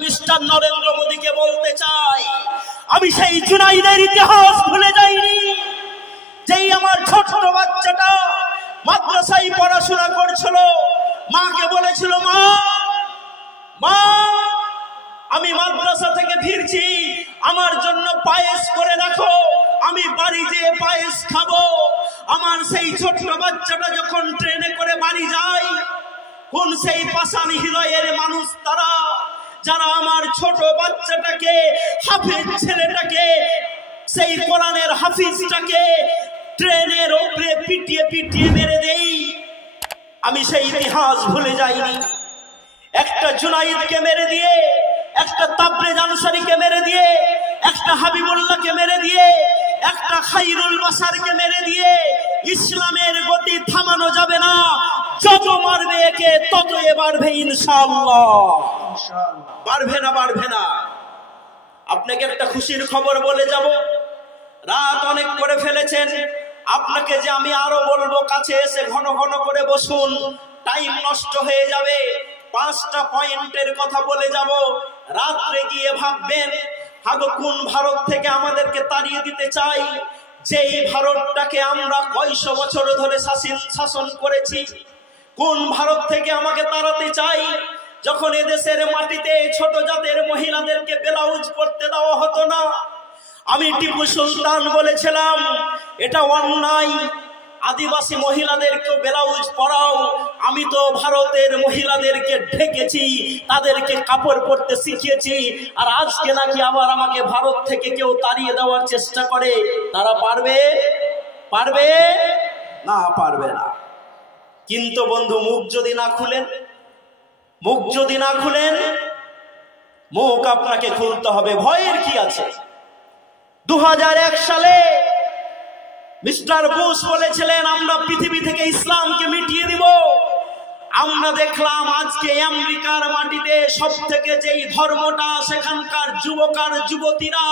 Mister Narendra মোদীকে বলতে চাই, আমি সেই জুনাইদের ইতিহাস ভুলে যাইনি। যেই আমার ছোট বাচ্চাটা মাদ্রাসায় পড়াশোনা করছিল, মাকে বলেছিল, মা মা আমি মাদ্রাসা থেকে ফিরছি, আমার জন্য পায়েস করে রাখো, আমি বাড়ি যেয়ে পায়েস খাবো। আমার সেই ছোট বাচ্চাটা যখন ট্রেনে করে বাড়ি যায়, কোন সেই পাষাণী হৃদয়ের মানুষ তারা, যারা আমার ছোট বাচ্চাটাকে, হাফিজ ছেলেটাকে, সেই কোরআনের হাফিজটাকে ট্রেনের উপরে পিটিয়ে পিটিয়ে মেরে দেই। আমি সেই ইতিহাস ভুলে যাইনি। একটা জুনাইদকে মেরে দিয়ে, একটা তাবরেজ আনসারীকে মেরে দিয়ে, একটা হাবিবুল্লাহকে মেরে দিয়ে, একটা খাইরুল বাশারকে মেরে দিয়ে ইসলামের গতি থামানো যাবে না। যত মারবে একে তত এ বাড়বে ইনশাআল্লাহ। বাড়বে না, বাড়বে না। আপনাকে একটা খুশির খবর বলে যাব। রাত অনেক করে ফেলেছেন, আপনাকে যে আমি আরো বলবো, কাছে এসে ঘন ঘন করে বসুন, টাইম নষ্ট হয়ে যাবে। 5টা পয়েন্টের কথা বলে যাব। রাত্রে গিয়ে ভাববেন, হাগো কোন ভারত থেকে আমাদেরকে তাড়িয়ে দিতে চাই, যেই ভারতটাকে আমরা কয়শো বছর ধরে শাসন করেছি। কোন ভারত থেকে আমাকে তাড়াতে চাই, যখন এদেশের মাটিতে ছোট জাতের মহিলাদেরকে ব্লাউজ পরতে দেওয়া হতো না। আমি টিপু সুলতান বলেছিলাম, এটা অন্যায়, আদিবাসী মহিলাদেরকে ব্লাউজ পরাও। আমি তো ভারতের মহিলাদেরকে ঢেকেছি, তাদেরকে কাপড় পরতে শিখিয়েছি। আর আজকে নাকি আবার আমাকে ভারত থেকে কেউ তাড়িয়ে দেওয়ার চেষ্টা করে। তারা পারবে? পারবে না, পারবে না। কিন্তু বন্ধু, মুখ যদি না খুলেন, মুখ যদি না খুলেন, মুখ আপনাকে খুলতে হবে। ভয়ের কি আছে? 2001 সালে মিস্টার বুশ বলেছিলেন, আমরা পৃথিবী থেকে ইসলামকে মিটিয়ে দিব। আমরা দেখলাম আজকে আমেরিকার মাটিতে সব থেকে যেই ধর্মটা সেখানকার যুবক আর যুবতীরা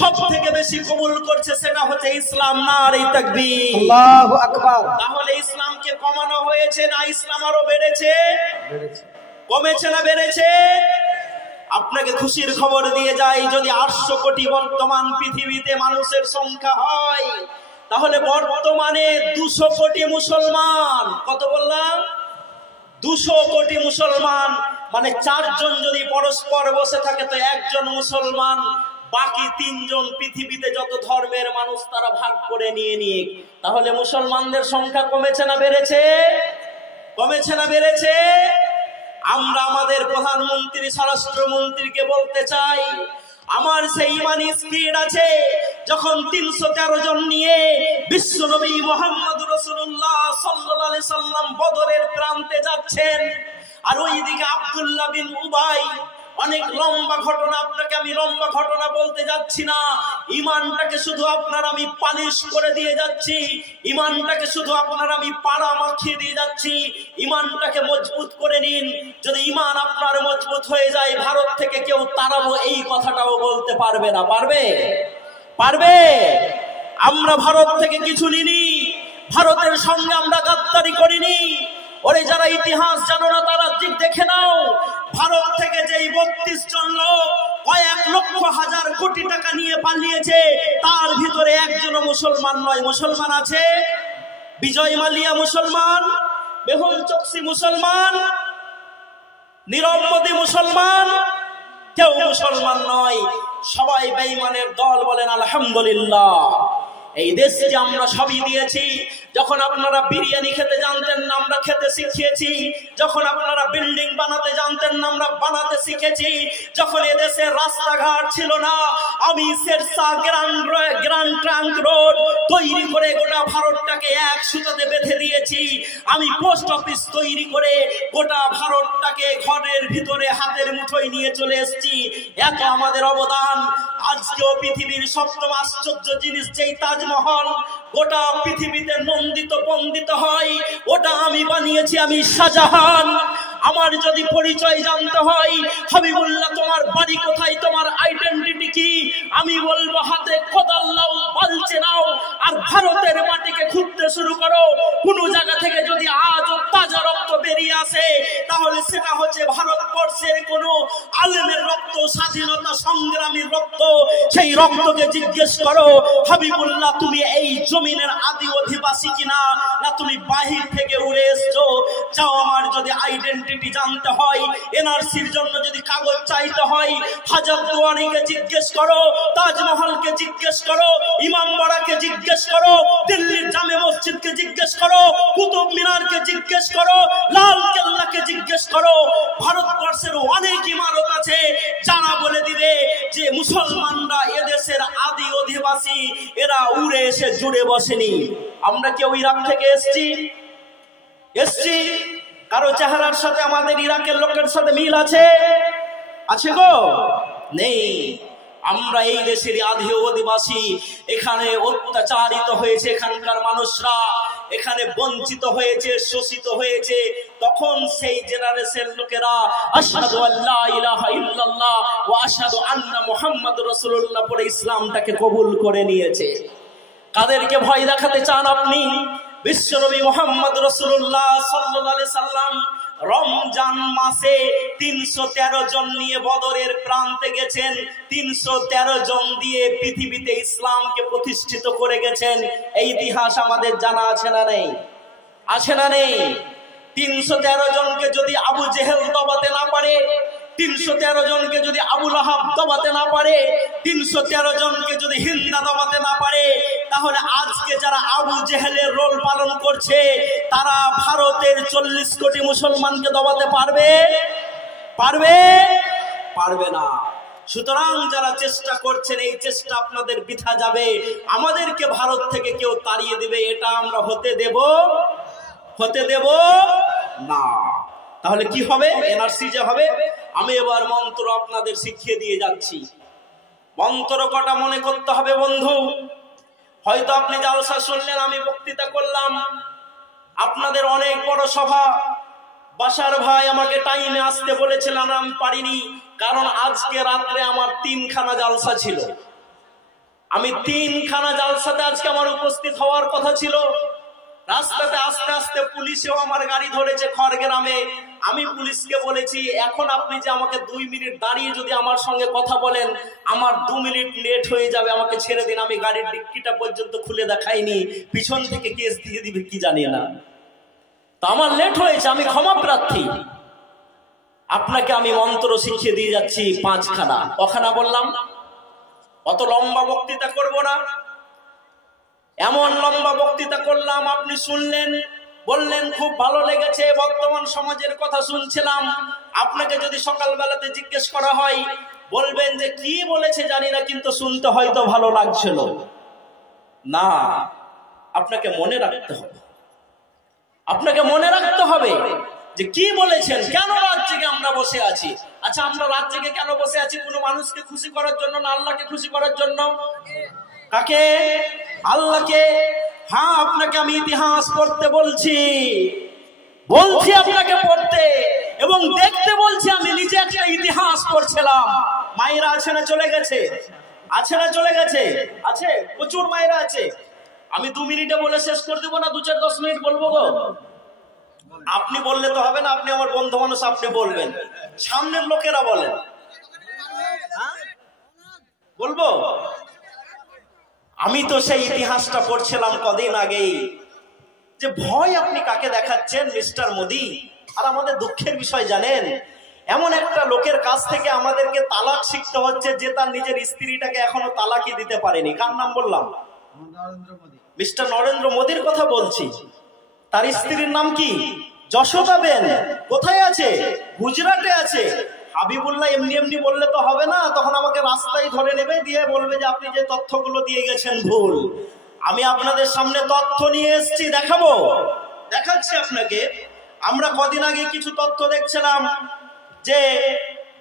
সব থেকে বেশি কবুল করছে, সেটা হচ্ছে ইসলাম। নারে তাকবীর, আল্লাহু আকবার। তাহলে ইসলামকে কমানো হয়েছে না ইসলাম আরো বেড়েছে? কমেছে না বেড়েছে? আপনাকে খুশির খবর দিয়ে যাই, যদি 800 কোটি বর্তমান পৃথিবীতে মানুষের সংখ্যা হয়, তাহলে বর্তমানে 200 কোটি মুসলমান। কত বললাম? 200 কোটি মুসলমান। মানে 4 জন যদি পরস্পর বসে থাকে তো 1 জন মুসলমান, বাকি 3 জন পৃথিবীতে যত ধর্মের মানুষ তারা ভাগ করে নিয়ে। তাহলে মুসলমানদের সংখ্যা কমেছে না বেড়েছে? কমেছে না বেড়েছে? আমরা আমাদের প্রধানমন্ত্রী, স্বরাষ্ট্রমন্ত্রীকে বলতে চাই, আমার সেই ইমানি স্পিড আছে, যখন 313 জন নিয়ে বিশ্বনবী মুহাম্মদ রাসূলুল্লাহ সাল্লাল্লাহু আলাইহি সাল্লাম বদরের প্রান্তে যাচ্ছেন, আর ওইদিকে আব্দুল্লাহ বিন উবাই। অনেক লম্বা ঘটনা, আপনাকে আমি লম্বা ঘটনা বলতে যাচ্ছি না। ইমানটাকে শুধু আপনার আমি পালিশ করে দিয়ে যাচ্ছি, ইমানটাকে শুধু আপনার আমি পাড়া মাখিয়ে দিয়ে যাচ্ছি। ইমানটাকে মজবুত করে নিন। যদি ইমান আপনার মজবুত হয়ে যায়, ভারত থেকে কেউ তাড়াবো এই কথাটাও বলতে পারবে না। পারবে? পারবে? আমরা ভারত থেকে কিছু নিনি, ভারতের সঙ্গে আমরা গাদ্দারি করিনি। ওরে যারা ইতিহাস জানো না তারা ঠিক দেখে নাও, ভারত থেকে যেই 32 জন লোক কয়েক লক্ষ হাজার কোটি টাকা নিয়ে পালিয়েছে, তার ভিতরে একজনও মুসলমান নয়। মুসলমান আছে? বিজয় মালিয়া মুসলমান, মেহুল চোকসি মুসলমান, নীরব মোদী মুসলমান? কেউ মুসলমান নয়, সবাই বেঈমানের দল। বলেন আলহামদুলিল্লাহ। এই দেশে আমরা সবই দিয়েছি। যখন আপনারা বিরিয়ানি খেতে জানতেন না, আমরা খেতে শিখিয়েছি। যখন আপনারা বিল্ডিং বানাতে জানতেন না, আমরা বানাতে শিখেছি। যখন এদেশে রাস্তাঘাট ছিল না, আমি শেরশাহ গ্র্যান্ড ট্রাঙ্ক রোড তৈরি করে গোটা ভারতটাকে এক সুতাতে বেঁধে দিয়েছি। আমি পোস্ট অফিস তৈরি করে গোটা ভারতটাকে ঘরের ভিতরে হাতের মুঠোয় নিয়ে চলে এসেছি। এত আমাদের অবদান। আজকেও পৃথিবীর 7ম আশ্চর্য জিনিস যেই তাজমহল গোটা পৃথিবীতে নন্দিত বন্দিত হয়, ওটা আমি বানিয়েছি, আমি শাহজাহান। আমার যদি পরিচয় জানতে হয়, হাবিবুল্লাহ তোমার বাড়ি কোথায়, তোমার আইডেন্টিটি কি, আমি বলবো হাতে কোদাল নাও, বালছে নাও, আর ভারতের মাটিকে খুঁড়তে শুরু করো। কোন জায়গা থেকে যদি আজও তাজা রক্ত বেরিয়ে আসে, তাহলে সেটা হচ্ছে ভারতবর্ষ। ভারতবর্ষের কোন আলেমের রক্ত, স্বাধীনতা সংগ্রামীর রক্ত, সেই রক্তকে জিজ্ঞেস করো হাবিবুল্লাহ তুমি এই জমিনের আদি অধিবাসী কিনা, না তুমি বাহির থেকে উড়ে এসছো। যাও, আমার যদি আইডেন্টিটি জানতে হয়, এনআরসির জন্য যদি কাগজ চাইতে হয়, হাজারদুয়ারিকে জিজ্ঞেস করো, তাজমহলকে জিজ্ঞেস করো, ইমামবাড়াকে জিজ্ঞেস করো, দিল্লির জামে মসজিদকে জিজ্ঞেস করো, কুতুব মিনারকে জিজ্ঞেস করো, লাল কেল্লাকে জিজ্ঞেস করো। ভারতবর্ষের অনেক ইমারত আছে যারা বলে দিবে যে মুসলমানরা এদেশের আদি অধিবাসী, এরা উড়ে এসে জুড়ে বসেনি। আমরা কেউ ইরাক থেকে এসছি? কারো চেহারার সাথে আমাদের ইরাকের লোকের সাথে মিল আছে? আছে গো? নেই। আমরা এই দেশের আদি অধিবাসী। এখানে অত্যাচারিত হয়েছে এখানকার মানুষরা, এখানে বঞ্চিত হয়েছে, শোষিত হয়েছে। তখন সেই জেনারেশন লোকেরা আশহাদু আল্লা ইলাহা ইল্লাল্লাহ ওয়া আশহাদু আন্না মুহাম্মাদুর রাসূলুল্লাহ পড়ে ইসলামটাকে কবুল করে নিয়েছে। কাদেরকে ভয় দেখাতে চান আপনি? বিশ্বনবী মুহাম্মদ রাসূলুল্লাহ সাল্লাল্লাহু আলাইহি সাল্লাম রমজান মাসে 313 জন নিয়ে বদরের প্রান্তে গেছেন। 313 জন দিয়ে পৃথিবীতে ইসলামকে প্রতিষ্ঠিত করে গেছেন। এই ইতিহাস আমাদের জানা আছে না নেই? আছে না নেই? 313 জনকে যদি আবু জেহেল দবাতে না পারে, 313 জনকে যদি আবু লাহাব দবাতে না পারে, 313 জনকে যদি হিন্দা দবাতে না পারে, তাহলে আজকে যারা আবু জেহেলের রোল পালন করছে তারা ভারতের 40 কোটি মুসলমানকে দবাতে পারবে? পারবে? পারবে না। সুতরাং যারা চেষ্টা করছেন, এই চেষ্টা আপনাদের বৃথা যাবে। আমাদেরকে ভারত থেকে কেউ তাড়িয়ে দিবে, এটা আমরা হতে দেব না। তাহলে কি হবে? এনআরসি যে হবে। আমি এবার মন্ত্র আপনাদের শিখিয়ে দিয়ে যাচ্ছি। মন্ত্র কটা মনে করতে হবে বন্ধু। হয়তো আপনি জালসা শুনলেন, আমি বক্তৃতা করলাম, আপনাদের অনেক বড় সভা, বাসার ভাই আমাকে টাইমে আসতে বলেছিলেন, আমি পারিনি, কারণ আজকে রাত্রে আমার 3খানা জালসা ছিল। আমি 3খানা জালসাতে আজকে আমার উপস্থিত হওয়ার কথা ছিল। রাস্তাতে আস্তে আস্তে পুলিশেও আমার গাড়ি ধরেছে খড়গ্রামে। আমি পুলিশকে বলেছি, এখন আপনি যে আমাকে 2 মিনিট দাঁড়িয়ে যদি আমার সঙ্গে কথা বলেন, আমার 2 মিনিট লেট হয়ে যাবে, আমাকে ছেড়ে দিন। আমি গাড়ির ডিক্কিটা পর্যন্ত খুলে দেখাইনি, পিছন থেকে কেস দিয়ে দিবে কি জানি না। তো আমার লেট হয়েছে, আমি ক্ষমা প্রার্থী। আপনাকে আমি মন্ত্র শিখিয়ে দিয়ে যাচ্ছি 5খানা। কখানা বললাম? অত লম্বা বক্তৃতা করব না। এমন লম্বা বক্তৃতা করলাম, আপনি শুনলেন, বললেন খুব ভালো লেগেছে, বর্তমান সমাজের কথা শুনছিলাম। আপনাকে যদি সকালবেলাতে জিজ্ঞেস করা হয়, বলবেন যে কি বলেছে জানি না, কিন্তু শুনতে হয়তো ভালো লাগছিল না। আপনাকে মনে রাখতে হবে, আপনাকে মনে রাখতে হবে যে কি বলেছেন। কেন রাত জেগে আমরা বসে আছি? আচ্ছা, আমরা রাত জেগে কেন বসে আছি? কোনো মানুষকে খুশি করার জন্য না আল্লাহকে খুশি করার জন্য? কাকে? আল্লাহকে। হ্যাঁ, আপনাকে আমি ইতিহাস পড়তে বলছি আপনাকে পড়তে এবং দেখতে বলছি। আমি নিজে একটা ইতিহাস পড়ছিলাম। মায়েরা আছে না চলে গেছে? আছে না চলে গেছে? আছে, প্রচুর মায়েরা আছে। আমি 2 মিনিটে বলে শেষ করে দেবো না, 2-4-10 মিনিট বলবো গো? আপনি বললে তো হবে না, আপনি আমার বন্ধু মানুষ, আপনি বলবেন। সামনের লোকেরা বলেন, বলবো? আমি তো সেই ইতিহাসটা পড়ছিলাম কদিন আগেই, যে ভয় আপনি কাকে দেখাচ্ছেন মিস্টার মোদি। আর আমাদের দুঃখের বিষয় জানেন, এমন একটা লোকের কাছ থেকে আমাদেরকে তালাক শিখতে হচ্ছে যে তার নিজের স্ত্রীটাকে এখনো তালাকই দিতে পারেনি। কার নাম বললাম? মিস্টার নরেন্দ্র মোদির কথা বলছি। তার স্ত্রীর নাম কি? যশোদাবেন। কোথায় আছে? গুজরাটে আছে। হাবিবুল্লাহ এমনি এমনি বললে তো হবে না, তখন আমাকে রাস্তায় ধরে নেবে, দিয়ে বলবে যে আপনি যে তথ্যগুলো দিয়ে গেছেন ভুল। আমি আপনাদের সামনে তথ্য নিয়ে এসেছি, দেখাবো, দেখাচ্ছি আপনাকে। আমরা কদিন আগে কিছু তথ্য দেখছিলাম যে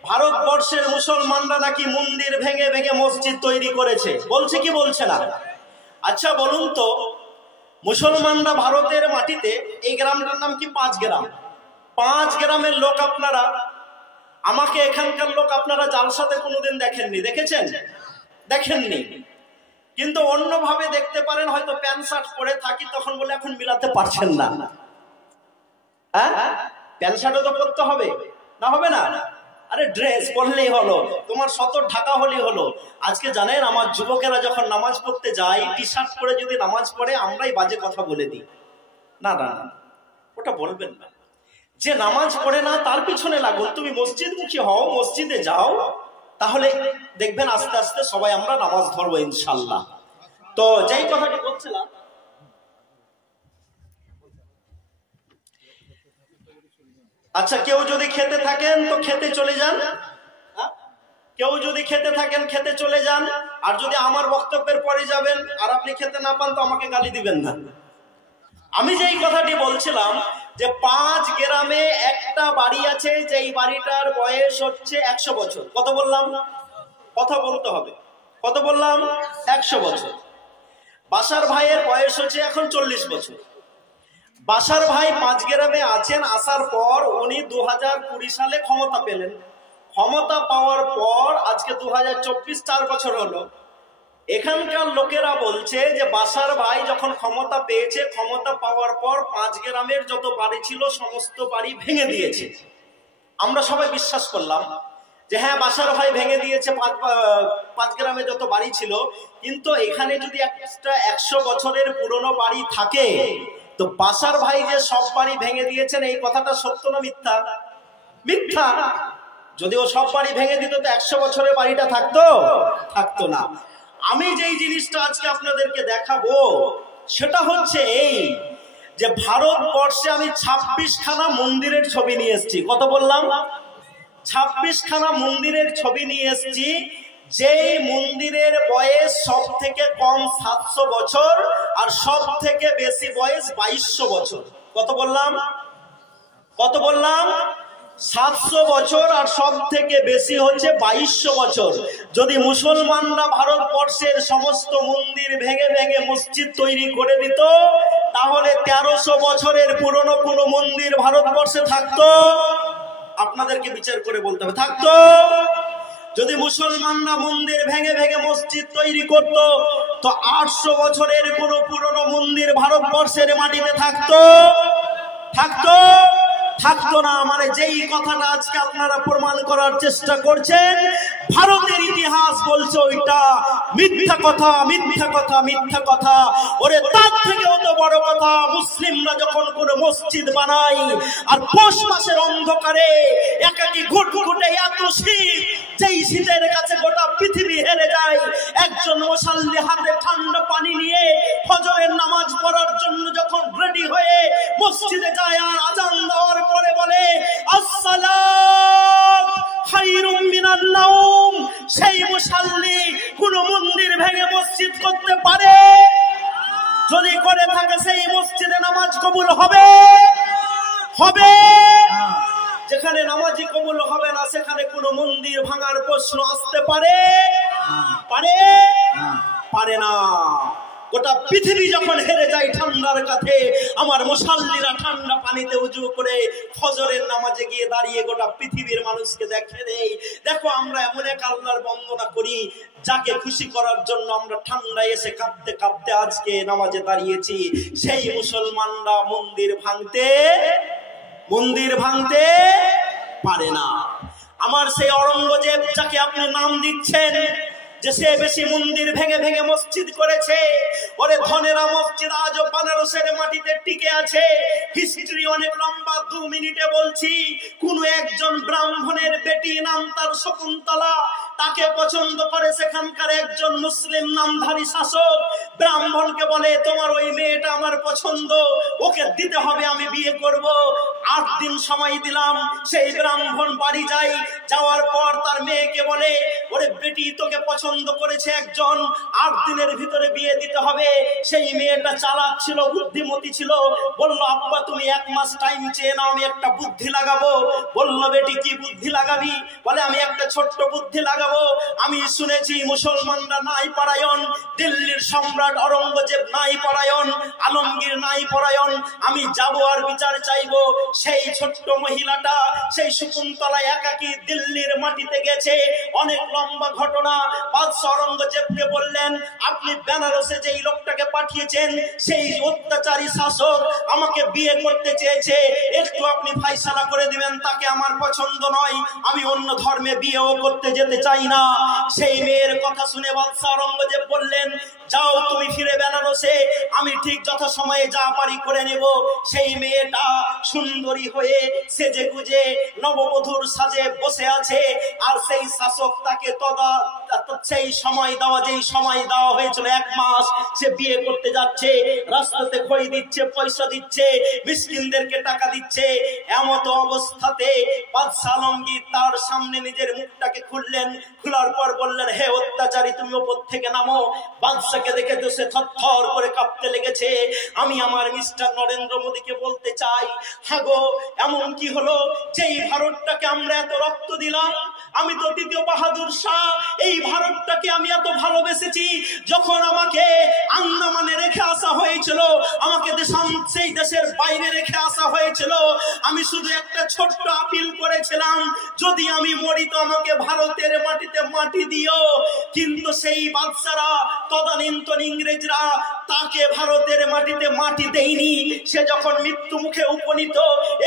ভারতবর্ষের মুসলমানরা নাকি মন্দির ভেঙে ভেঙে মসজিদ তৈরি করেছে। বলছে কি বলছে না? আচ্ছা বলুন তো, মুসলমানরা ভারতের মাটিতে, এই গ্রামটার নাম কি? 5 গ্রাম। 5 গ্রামের লোক আপনারা, আমাকে এখানকার লোক আপনারা জালসাতে কোনোদিন দেখেননি। দেখেছেন? দেখেননি। কিন্তু অন্যভাবে দেখতে পারেন, হয়তো প্যান্ট শার্ট পরে থাকি, তখন বলে এখন মিলাতে পারছেন না। হ্যাঁ, প্যান্ট শার্টও তো পরতে হবে, না হবে না? আরে ড্রেস পরলেই হলো, তোমার সতর ঢাকা হলেই হলো। আজকে জানেন আমার যুবকেরা যখন নামাজ পড়তে যায় টি শার্ট পরে যদি নামাজ পড়ে আমরাই বাজে কথা বলে দিই। না না না, ওটা বলবেন না। যে নামাজ পড়ে না তার পিছনে লাগুন। তুমি মসজিদমুখী হও, মসজিদে যাও, তাহলে দেখবেন আস্তে আস্তে সবাই আমরা নামাজ ধরবো ইনশাল্লাহ। তো যেই কথাটি বলছিলাম, আচ্ছা কেউ যদি খেতে থাকেন তো খেতে চলে যান, কেউ যদি খেতে থাকেন খেতে চলে যান। আর যদি আমার বক্তব্যের পরে যাবেন আর আপনি খেতে না পান তো আমাকে গালি দিবেন না। আমি যেই কথাটি বলছিলাম যে 5 গ্রামে একটা বাড়ি আছে, যেই বাড়িটার বয়স হচ্ছে 100 বছর। কত বললাম? কথা বলতে হবে। কত বললাম? 100 বছর। বাসার ভাইয়ের বয়স হচ্ছে এখন 40 বছর। বাসার ভাই 5 গ্রামে আছেন, আসার পর উনি 2020 সালে ক্ষমতা পেলেন। ক্ষমতা পাওয়ার পর আজকে 2024, 4 বছর হলো। এখানকার লোকেরা বলছে যে বাসার ভাই যখন ক্ষমতা পেয়েছে, ক্ষমতা পাওয়ার পর 5 গ্রামের যত বাড়ি ছিল সমস্ত বাড়ি ভেঙে দিয়েছে। আমরা সবাই বিশ্বাস করলাম যে হ্যাঁ বাসার ভাই ভেঙে দিয়েছে 5 গ্রামে যত বাড়ি ছিল। কিন্তু এখানে যদি একটা 100 বছরের পুরনো বাড়ি থাকে তো বাসার ভাই যে সব বাড়ি ভেঙে দিয়েছেন এই কথাটা সত্য না মিথ্যা? মিথ্যা। যদিও সব বাড়ি ভেঙে দিত তো 100 বছরের বাড়িটা থাকতো না। আমি যেই জিনিসটা আজকে আপনাদেরকে দেখাবো সেটা হচ্ছে এই যে ভারতবর্ষে আমি 26খানা মন্দিরের ছবি নিয়ে এসেছি। কত বললাম? 26খানা মন্দিরের ছবি নিয়ে এসেছি। যেই মন্দিরের বয়স সব থেকে কম 700 বছর আর সব থেকে বেশি বয়স 2200 বছর। কত বললাম? কত বললাম? 700 বছর আর সব থেকে বেশি হচ্ছে 2200 বছর। যদি মুসলমানরা ভারতবর্ষের সমস্ত মন্দির ভেঙে ভেঙে মসজিদ তৈরি করে দিত তাহলে 1300 বছরের পুরনো কোনো মন্দির ভারতবর্ষে থাকতো? আপনাদেরকে বিচার করে বলতে হবে, থাকতো? যদি মুসলমানরা মন্দির ভেঙে ভেঙে মসজিদ তৈরি করত তো 800 বছরের কোনো পুরনো মন্দির ভারতবর্ষের মাটিতে থাকতো? থাকতো না। মানে যেই কথাটা আজকে আপনারা প্রমাণ করার চেষ্টা করছেন ভারতের ইতিহাস বলছে ওইটা মিথ্যা কথা, মিথ্যা কথা, মিথ্যা কথা। ওরে তার থেকেও তো বড় কথা, মুসলিমরা যখন কোনো মসজিদ বানায় আর পৌষ মাসের অন্ধকারে একাকি ঘুটঘুটে এত শীত, যেই শীতের কাছে গোটা পৃথিবী হেরে যায়, একজন মুসাল্লি হাতে ঠান্ডা পানি নিয়ে ফজরের নামাজ পড়ার জন্য যখন রেডি হয়ে মসজিদে যায় আর আজান দেওয়ার পরে বলে আসসালাত খায়রুম মিনান নাওম, সেই মুসাল্লি কোন মন্দির ভেঙে মসজিদ করতে পারে? যদি করে থাকে সেই মসজিদে নামাজ কবুল হবে? যেখানে নামাজি কবুল হবে না সেখানে কোন মন্দির ভাঙার প্রশ্ন আসতে পারে? পারে না। গোটা পৃথিবী যখন হেরে যায় ঠান্ডার কাছে, আমার মুসাল্লিরা ঠান্ডা পানিতে উজু করে ফজরের নামাজে গিয়ে দাঁড়িয়ে গোটা পৃথিবীর মানুষকে দেখে দেয়, দেখো আমরা এমন এক আল্লাহর বন্দনা করি যাকে খুশি করার জন্য আমরা ঠান্ডায় এসে কাঁপতে কাঁপতে আজকে নামাজে দাঁড়িয়েছি। সেই মুসলমানরা মন্দির ভাঙতে পারে না। আমার সেই অরঙ্গজেব যাকে আপনি নাম দিচ্ছেন যে সে বেশি মন্দির ভেঙে ভেঙে মসজিদ করেছে, ওরে ধনেরা মসজিদ আজও বানারসের মাটিতে টিকে আছে। হিস্ট্রি অনেক লম্বা, 2 মিনিটে বলছি। কোন একজন ব্রাহ্মণের বেটি, নাম তার শকুন্তলা, তাকে পছন্দ করে সেখানকার একজন মুসলিম নামধারী শাসক। ব্রাহ্মণকে বলে তোমার ওই মেয়েটা আমার পছন্দ, ওকে দিতে হবে, আমি বিয়ে করব। 8 দিন সময় দিলাম। সেই ব্রাহ্মণ বাড়ি যায়, যাওয়ার পর তার মেয়েকে বলে ওরে বেটি তোকে পছন্দ করেছে একজন, 8 দিনের ভিতরে বিয়ে দিতে হবে। সেই মেয়েটা চালাক ছিল, বুদ্ধিমতী ছিল, বলল আব্বা তুমি 1 মাস টাইম চেয়ে নাও, আমি একটা বুদ্ধি লাগাবো। বলল বেটি কি বুদ্ধি লাগাবি? বলে আমি একটা ছোট্ট বুদ্ধি লাগাবো। আমি শুনেছি মুসলমানরা নাই পরায়ণ, দিল্লির সম্রাট অরঙ্গজেব নাই পরায়ণ, আলমগীর নাই পরায়ণ। আমি যাব আর বিচার চাইবো। সেই ছোট্ট মহিলাটা সেই শকুন্তলা একাকী দিল্লির মাটিতে গেছে। অনেক লম্বা ঘটনা। বাদশা অরঙ্গজেবকে বললেন, আপনি বেনারসে যেই লোকটাকে পাঠিয়েছেন সেই অত্যাচারী শাসক আমাকে বিয়ে করতে চেয়েছে, একটু আপনি ফাইসালা করে দিবেন, তাকে আমার পছন্দ নয়, আমি অন্য ধর্মে বিয়েও করতে যেতে চাই না। সেই মেয়ের কথা শুনে বাদশা অরঙ্গজেব বললেন, যাও তুমি ফিরে বেনারসে, আমি ঠিক যথাসময়ে যা পারি করে নেব। সেই মেয়েটা সুন্দরী হয়ে সেজে গুজে নববধূর সাজে বসে আছে, আর সেই শাসক তাকে সেই সময় দেওয়া, যেই সময় দেওয়া হয়েছিল 1 মাস, সে বিয়ে করতে যাচ্ছে, রাস্তাতে খই দিচ্ছে, পয়সা দিচ্ছে, মিসকিনদেরকে টাকা দিচ্ছে। এমত অবস্থাতে বাদশা আলমগীর তার সামনে নিজের মুখটাকে খুললেন। খোলার পর বললেন, হে অত্যাচারী, তুমি উপর থেকে নামো। বাদশাকে দেখে তো সে থরথর করে কাঁপতে লেগেছে। আমি আমার মিস্টার নরেন্দ্র মোদীকে বলতে চাই, হাগো এমন কি হলো যেই ভারতটাকে আমরা এত রক্ত দিলাম, আমি তো দ্বিতীয় বাহাদুর শাহ, এই ভারতটাকে আমি এত ভালোবেসেছি। যখন আমাকে আন্দামানে রেখে আসা হয়েছিল, আমাকে সেই দেশের বাইরে রেখে আসা হয়েছিল, আমি শুধু একটা ছোট্ট আপিল করেছিলাম, যদি আমি মরি তো আমাকে ভারতের মাটিতে মাটি দিও। কিন্তু সেই বাদশারা, তদানীন্তন ইংরেজরা তাকে ভারতের মাটিতে মাটি দেয়নি। সে যখন মৃত্যু মুখে উপনীত,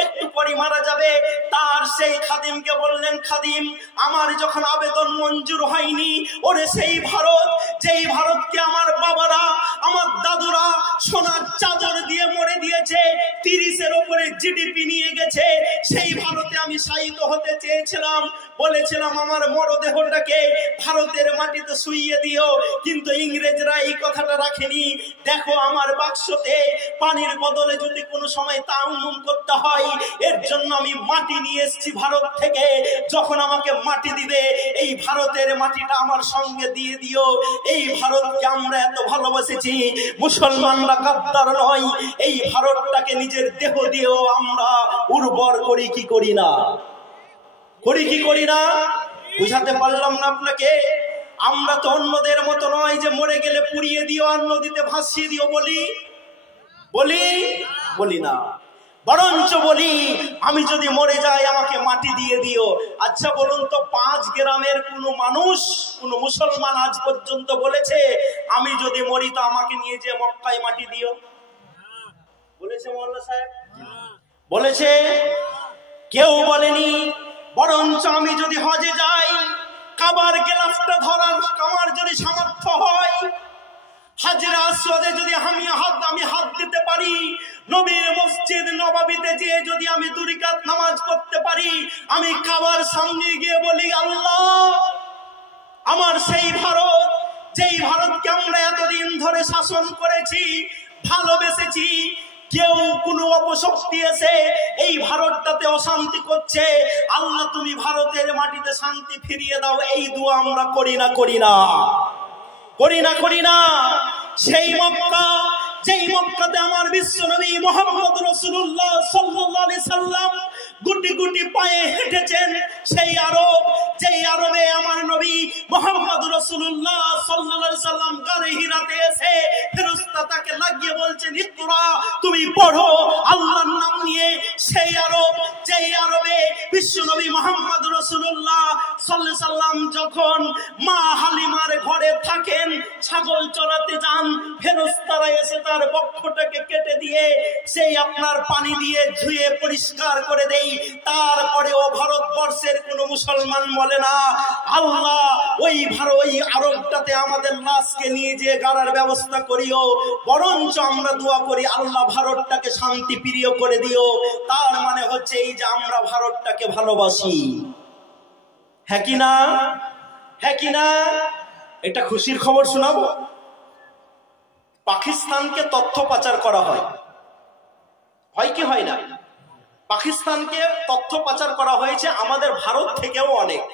একটু পরে মারা যাবে, তার সেই খাদিমকে বললেন, খাদিম আমার যখন আবেদন মঞ্জুর হয়নি, ওরে সেই ভারত, যেই ভারতকে আমার বাবারা, আমার দাদুরা সোনার চাদর দিয়ে মরে দিয়েছে, 30-এর উপরে জিডিপি নিয়ে গেছে, সেই ভারতে আমি শায়িত হতে চেয়েছিলাম। বলেছিলাম আমার মরদেহটাকে ভারতের মাটিতে শুইয়ে দিও, কিন্তু ইংরেজরা এই কথাটা রাখেনি। দেখো আমার বাক্সতে পানির বদলে যদি কোনো সময় তায়াম্মুম করতে হয়, এর জন্য আমি মাটি নিয়ে এসেছি ভারত থেকে। যখন আমাকে মাটি দিবে, এই ভারতের মাটিটা আমার সঙ্গে দিয়ে দিও। এই ভারতকে আমরা এত ভালোবাসেছি, মুসলমানরা গাদ্দার নয়, এই ভারতটাকে নিজের দেহ দিয়েও আমরা উর্বর করি কি করি না, করি কি করি না? বুঝাতে পারলাম না আপনাকে? আমরা তো অন্যদের মতো নয় যে মরে গেলে পুড়িয়ে দিও আর নদীতে ভাসিয়ে দিও বলি, বলি বলি না, বরঞ্চ বলি আমি যদি মরে যাই আমাকে মাটি দিয়ে দিও। আচ্ছা বলুন তো, 5 গ্রামের কোন মানুষ, কোন মুসলমান আজ পর্যন্ত বলেছে আমি যদি মরি তো আমাকে নিয়ে যে মক্কায় মাটি দিও? বলেছে মোল্লা সাহেব? বলেছে? কেউ বলেনি। বরঞ্চ আমি যদি হজে যাই, কাবার গ্লাসটা ধরার আমার যদি সামর্থ্য হয়, হাজরে আসওয়াদে যদি আমি হাত দিতে পারি, নবীর মসজিদ নববীতে যেয়ে যদি আমি 2 রাকাত নামাজ পড়তে পারি, আমি কাবার সামনে গিয়ে বলি, আল্লাহ আমার সেই ভারত, যেই ভারতকে আমরা এতদিন ধরে শাসন করেছি, ভালোবেসেছি, কেউ কোনো অপশক্তি এসে এই ভারতটাতে অশান্তি করছে, আল্লাহ তুমি ভারতের মাটিতে শান্তি ফিরিয়ে দাও, এই দোয়া আমরা করি না, করি না, করি না, করি না? সেই মক্কা, যেই মক্কাতে আমার বিশ্বনবী মুহাম্মদ রাসূলুল্লাহ সাল্লাল্লাহু আলাইহি সাল্লাম গুটি গুটি পায়ে হেঁটেছেন, সেই আরব, যেই আরবে আমার নবী মুহাম্মদ রাসূলুল্লাহ সাল্লাল্লাহু আলাইহি সাল্লাম গারে হিরাতে এসে ফেরেশতা তাকে লাগিয়ে বলছেন, ইকরা, তুমি পড়ো আল্লাহর নাম নিয়ে। সেই আরব, যেই আরবে বিশ্বনবী মুহাম্মদ রাসূলুল্লাহ সাল্লাল্লাহু আলাইহি সাল্লাম যখন মা হালিমার ঘরে থাকেন, ছাগল চড়াতে যান, ফেরেশতারা এসে তার বক্ষটাকে কেটে দিয়ে সেই আপনার পানি দিয়ে ধুয়ে পরিষ্কার করে দেই। তারপরে ও ভারতবর্ষের কোন মুসলমান বলে না, আল্লাহ ওই আরবটাতে আমাদের লাশকে নিয়ে যে গাড়ার ব্যবস্থা করিও, বরঞ্চ আমরা দোয়া করি আল্লাহ ভারতটাকে শান্তি প্রিয় করে দিও। তার মানে হচ্ছে এই যে আমরা ভারতটাকে ভালোবাসি, হ্যাঁ কি না? হ্যাঁ কি না? এটা খুশির খবর শোনাবো। পাকিস্তানকে তথ্য পাচার করা হয়, হয় কি হয় না? পাকিস্তানকে তথ্য পাচার করা হয়েছে আমাদের ভারত থেকেও অনেক।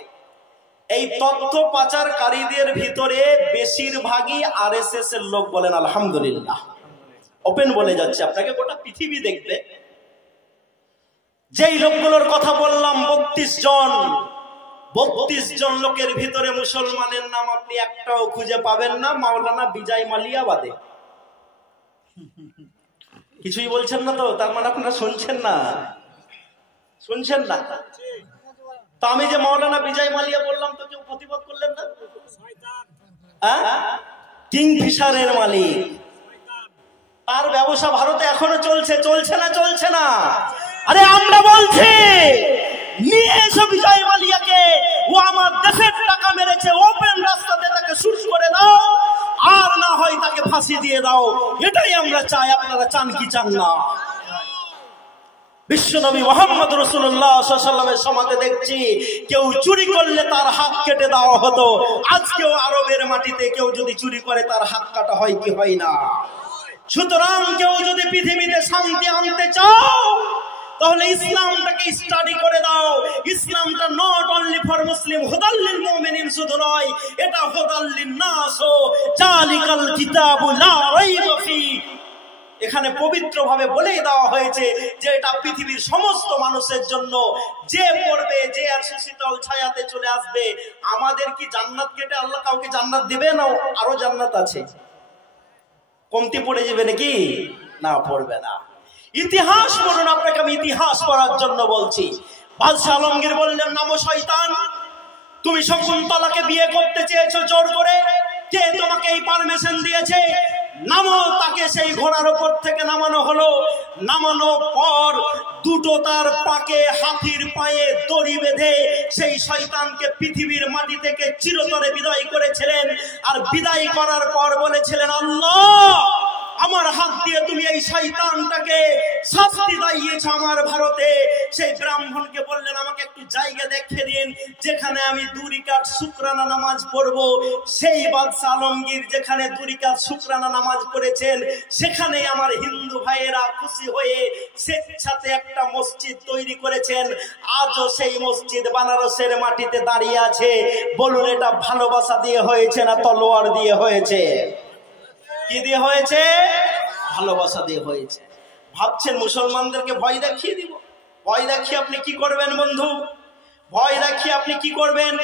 এই তথ্য পাচারকারীদের ভিতরে বেশিরভাগই আরএসএস এর লোক। বলেন আলহামদুলিল্লাহ। ওপেন বলে যাচ্ছে আপনাকে, গোটা পৃথিবী দেখবে। যেই লোকগুলোর কথা বললাম 32 জন লোকের ভিতরে মুসলমানের নাম আপনি একটাও খুঁজে পাবেন না, মাওলানা বিজয় মালিয়া বাদে। কিছুই বলছেন না তো? তার মানে আপনারা শুনছেন না। শুনছেন না? তো আমি যে মাওলানা বিজয় মালিয়া বললাম তো কেউ প্রতিবাদ করলেন না? কিংফিশারের মালিক, তার ব্যবসা ভারতে এখনো চলছে, চলছে না? চলছে না? আরে আমরা বলছি নিয়ে এসো বিজয় মালিয়াকে, ও আমার দেশের টাকা মেরেছে, ওপেন রাস্তাতে তাকে শুট করে দাও, আর না হয় তাকে ফাঁসি দিয়ে দাও। এটাই আমরা চাই। আপনারা চান কি চান না? বিশ্বনবী মুহাম্মদ রাসূলুল্লাহ সাল্লাল্লাহু আলাইহি ওয়াসাল্লামের সমাজে দেখছি কেউ চুরি করলে তার হাত কেটে দেওয়া হতো। আজকেও আরবের মাটিতে কেউ যদি চুরি করে তার হাত কাটা হয় কি হয় না? সুতরাং কেউ যদি পৃথিবীতে শান্তি আনতে চাও তাহলে ইসলামটাকে স্টাডি করে দাও। ইসলামটা নট অনলি ফর মুসলিম, হুদাল্লিল মুমিনিন শুধু নয়, এটা হুদাল্লিন নাস, জালিকাল কিতাবু লা রাইবা ফি। এখানে পবিত্রভাবে বলেই দেওয়া হয়েছে যে এটা পৃথিবীর সমস্ত মানুষের জন্য। যে পড়বে, যে আর সুশীতল ছায়াতে চলে আসবে। আমাদের কি জান্নাত কেটে আল্লাহ কাউকে জান্নাত দিবে না? আরো জান্নাত আছে, কমতি পড়ে যাবে নাকি? না, পড়বে না। ইতিহাস পড়ুন। আপনাকে আমি ইতিহাস পড়ার জন্য বলছি। বাদশা আলমগীর বললেন, নামো শয়তান, তুমি শকুন্তলাকে বিয়ে করতে চেয়েছো জোর করে, কে তোমাকে এই পারমিশন দিয়েছে? নামো। তাকে সেই ঘোড়ার উপর থেকে নামানো হলো। নামানোর পর দুটো তার পাকে হাতির পায়ে দড়ি বেঁধে সেই শয়তানকে পৃথিবীর মাটি থেকে চিরতরে বিদায় করেছিলেন। আর বিদায় করার পর বলেছিলেন, আল্লাহ আমার হাত দিয়ে তুমি এই শয়তানটাকে শাস্তি দিয়েছো আমার ভারতে। সেই ব্রাহ্মণকে বললেন, আমাকে একটু জায়গা দেখিয়ে দিন যেখানে আমি 2 রাকাত শুকরানা নামাজ পড়বো। সেই বাদশা আলমগীর যেখানে 2 রাকাত শুকরানা নামাজ পড়েছেন, সেখানে আমার হিন্দু ভাইয়েরা খুশি হয়ে স্বেচ্ছাতে একটা মসজিদ তৈরি করেছেন। আজও সেই মসজিদ বানারসের মাটিতে দাঁড়িয়ে আছে। বলুন, এটা ভালোবাসা দিয়ে হয়েছে না তলোয়ার দিয়ে হয়েছে? কি দিয়ে হয়েছে? ভালোবাসা দিয়ে হয়েছে। ভাবছেন মুসলমানদেরকে ভয় দেখিয়ে দিব? ভয় দেখিয়ে আপনি কি করবেন বন্ধু? ভয় দেখিয়ে আপনি কি করবেন?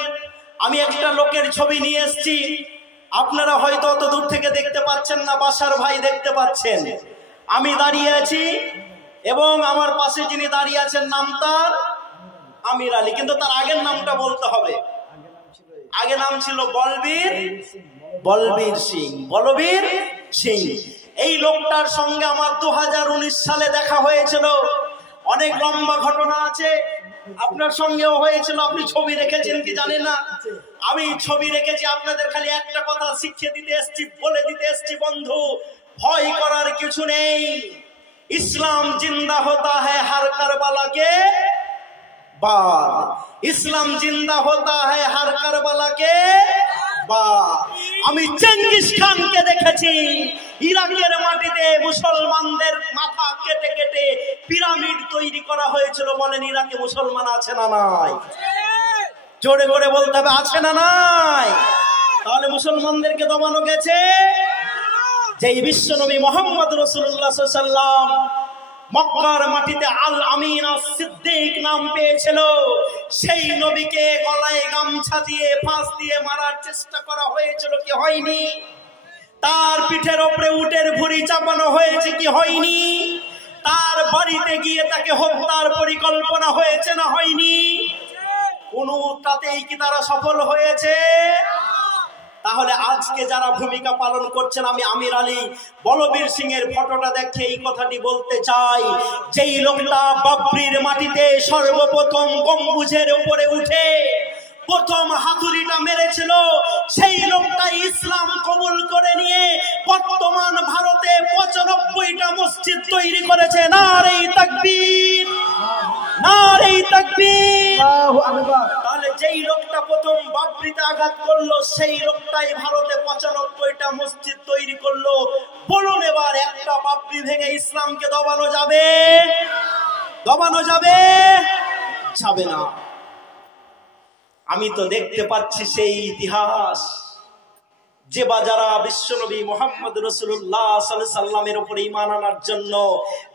আমি একটা লোকের ছবি নিয়ে এসেছি, আপনারা হয়তো অত দূর থেকে দেখতে পাচ্ছেন না, বাসার ভাই দেখতে পাচ্ছেন। আমি দাঁড়িয়ে আছি এবং আমার পাশে যিনি দাঁড়িয়ে আছেন নাম তার আমির আলী, কিন্তু তার আগের নামটা বলতে হবে। আগে নাম ছিল বলবীর সিং। বলবীর সিং। এই লোকটার সঙ্গে আমার 2019 সালে দেখা হয়েছিল। অনেক লম্বা ঘটনা আছে, আপনার সঙ্গেও হয়েছিল। আপনি ছবি রেখেছেন কি জানি না, আমি ছবি রেখেছি। আপনাদের খালি একটা কথা শিখিয়ে দিতে এসছি, বলে দিতে এসছি, বন্ধু ভয় করার কিছু নেই। ইসলাম জিন্দা হতা হ্যায় হর কারবালা কে बाद। ইসলাম জিন্দা হতা হ্যায় হর কারবালা কে बाद। আমি চেঙ্গিস খানকে দেখেছি ইরাকের মাটিতে মুসলমানদের মাথা কেটে কেটে পিরামিড তৈরি করা হয়েছিল। বলেন, ইরাকে মুসলমান আছে না নাই? জোরে করে বলতে হবে, আছে না নাই? তাহলে মুসলমানদেরকে দমানো গেছে। যেই বিশ্বনবী মুহাম্মদ রাসূলুল্লাহ সাল্লাল্লাহু আলাইহি ওয়াসাল্লাম মক্কার মাটিতে আল আমিন সিদ্দিক নাম পেয়েছিল, সেই নবীকে গলায় গামছা দিয়ে ফাঁস দিয়ে মারার চেষ্টা করা হয়েছিল কি হয়নি? তার পিঠের ওপরে উটের ভুঁড়ি চাপানো হয়েছে কি হয়নি? তার বাড়িতে গিয়ে তাকে হত্যার পরিকল্পনা হয়েছে না হয়নি? কোনটাতেই কি তারা সফল হয়েছে? তাহলে আজকে যারা ভূমিকা পালন করছেন, আমি আমির আলী বলবীর সিং এর ফটোটা দেখে এই কথাটি বলতে চাই, যেই লোকটা বাবরির মাটিতে সর্বপ্রথম গম্বুজের উপরে উঠে প্রথম হাতুড়িটা মেরেছিল, সেই লোকটা ইসলাম কবুল করে নিয়ে বর্তমান ভারতে 95টা মসজিদ তৈরি করেছে। নারে তাকবীর, নারে তাকবীর। তাহলে যেই লোকটা প্রথম বাবরিতে আঘাত করলো, সেই লোকটাই ভারতে 95টা মসজিদ তৈরি করলো। বলুন এবার, একটা বাবরি ভেঙে ইসলামকে দবানো যাবে? দবানো যাবে? যাবে না। আমি তো দেখতে পাচ্ছি সেই ইতিহাস যে যারা বিশ্বনবী মুহাম্মদ রাসূলুল্লাহ সাল্লাল্লাহু আলাইহি ওয়াসাল্লামের উপরে ঈমান আনার জন্য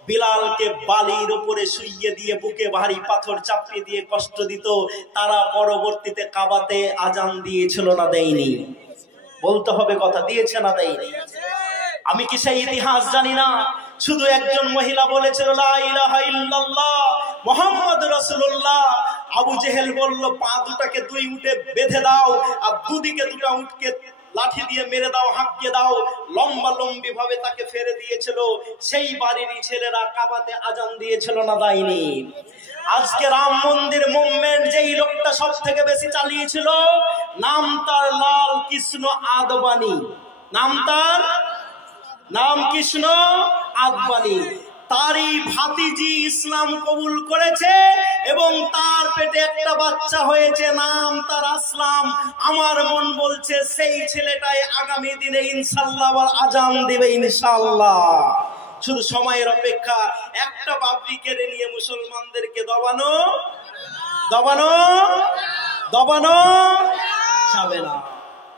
বিলালকে বালির উপরে শুইয়ে দিয়ে বুকে ভারী পাথর চাপিয়ে দিয়ে কষ্ট দিত, তারা পরবর্তীতে কাবাতে আজান দিয়েছিল না দেয়নি? বলতে হবে কথা, দিয়েছে না দেয়নি? আমি কি সেই ইতিহাস জানি না? শুধু একজন মহিলা বলেছিল লা ইলাহা ইল্লাল্লাহ মোহাম্মদ রাসূলুল্লাহ। আবু জেহেল বলল, পা দুটাকে দুই উঠে বেঁধে দাও আর দুদিকে দুটা উঠকে লাঠি দিয়ে মেরে দাও, হাঁকিয়ে দাও। লম্বা লম্বি ভাবে তাকে ফেরে দিয়েছিল। সেই বাড়িরই ছেলেরা কাবাতে আজান দিয়েছিল না দেয়নি? আজকে রাম মন্দির মুভমেন্ট যেই লোকটা সব থেকে বেশি চালিয়েছিল, নাম তার লাল কৃষ্ণ আদবানি। নাম কৃষ্ণ আদবানি। তারই ভাতিজি ইসলাম কবুল করেছে এবং তার পেটে একটা বাচ্চা হয়েছে, নাম তার আসলাম। আমার মন বলছে সেই ছেলেটাই আগামী দিনে ইনশাআল্লাহ আজান দিবে ইনশাআল্লাহ। শুধু সময়ের অপেক্ষা। একটা বাবরি কেড়ে নিয়ে মুসলমানদেরকে দবানো যাবে না।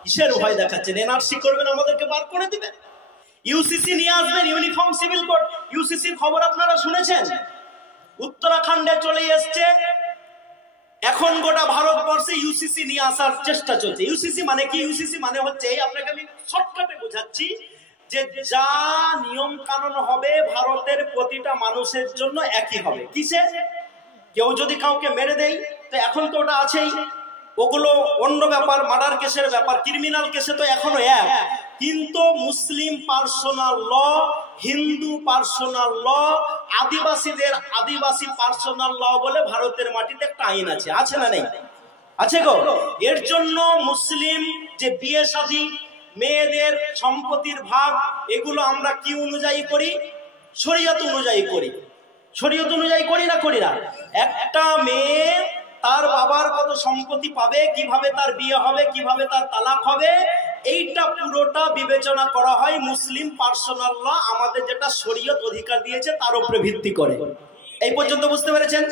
কিসের ভয় দেখাচ্ছেন? এনআরসি করবেন, আমাদেরকে বার করে দিবেন। ইউসিসি নিয়ে আসবেন, ইউনিফর্ম সিভিল কোড। ইউসিসির খবর আপনারা শুনেছেন? উত্তরাখণ্ডে চলে এসছে। এখন গোটা ভারতবর্ষে ইউসিসি নিয়ে আসার চেষ্টা চলছে। ইউসিসি মানে কি? ইউসিসি মানে হচ্ছে, আপনাকে আমি শর্টকাটে বোঝাচ্ছি, যে যা নিয়ম কানুন হবে ভারতের প্রতিটা মানুষের জন্য একই হবে। কিসে? কেউ যদি কাউকে মেরে দেয় তো এখন তো ওটা আছেই, ওগুলো অন্য ব্যাপার, মার্ডার কেসের ব্যাপার। ক্রিমিনাল কেসে তো এখনো এক, কিন্তু মুসলিম পার্সোনাল ল, হিন্দু পার্সোনাল ল, আদিবাসীদের আদিবাসী পার্সোনাল ল বলে ভারতের মাটিতে একটা আইন আছে। আছে না নেই? আছে গো। এর জন্য মুসলিম যে বিয়ে শাদী, মেয়েদের সম্পত্তির ভাগ, এগুলো আমরা কি অনুযায়ী করি? শরীয়ত অনুযায়ী করি। শরীয়ত অনুযায়ী করি না? করি না। একটা মেয়ে তার বাবার কত সম্পত্তি পাবে, কিভাবে তার বিয়ে হবে, কিভাবে তার তালাক হবে, এইটা পুরোটা বিবেচনা করা হয় মুসলিম পার্সোনাল ল, আমাদের যেটা শরীয়ত অধিকার দিয়েছে তার উপরে ভিত্তি করে। এই পর্যন্ত বুঝতে পেরেছেন?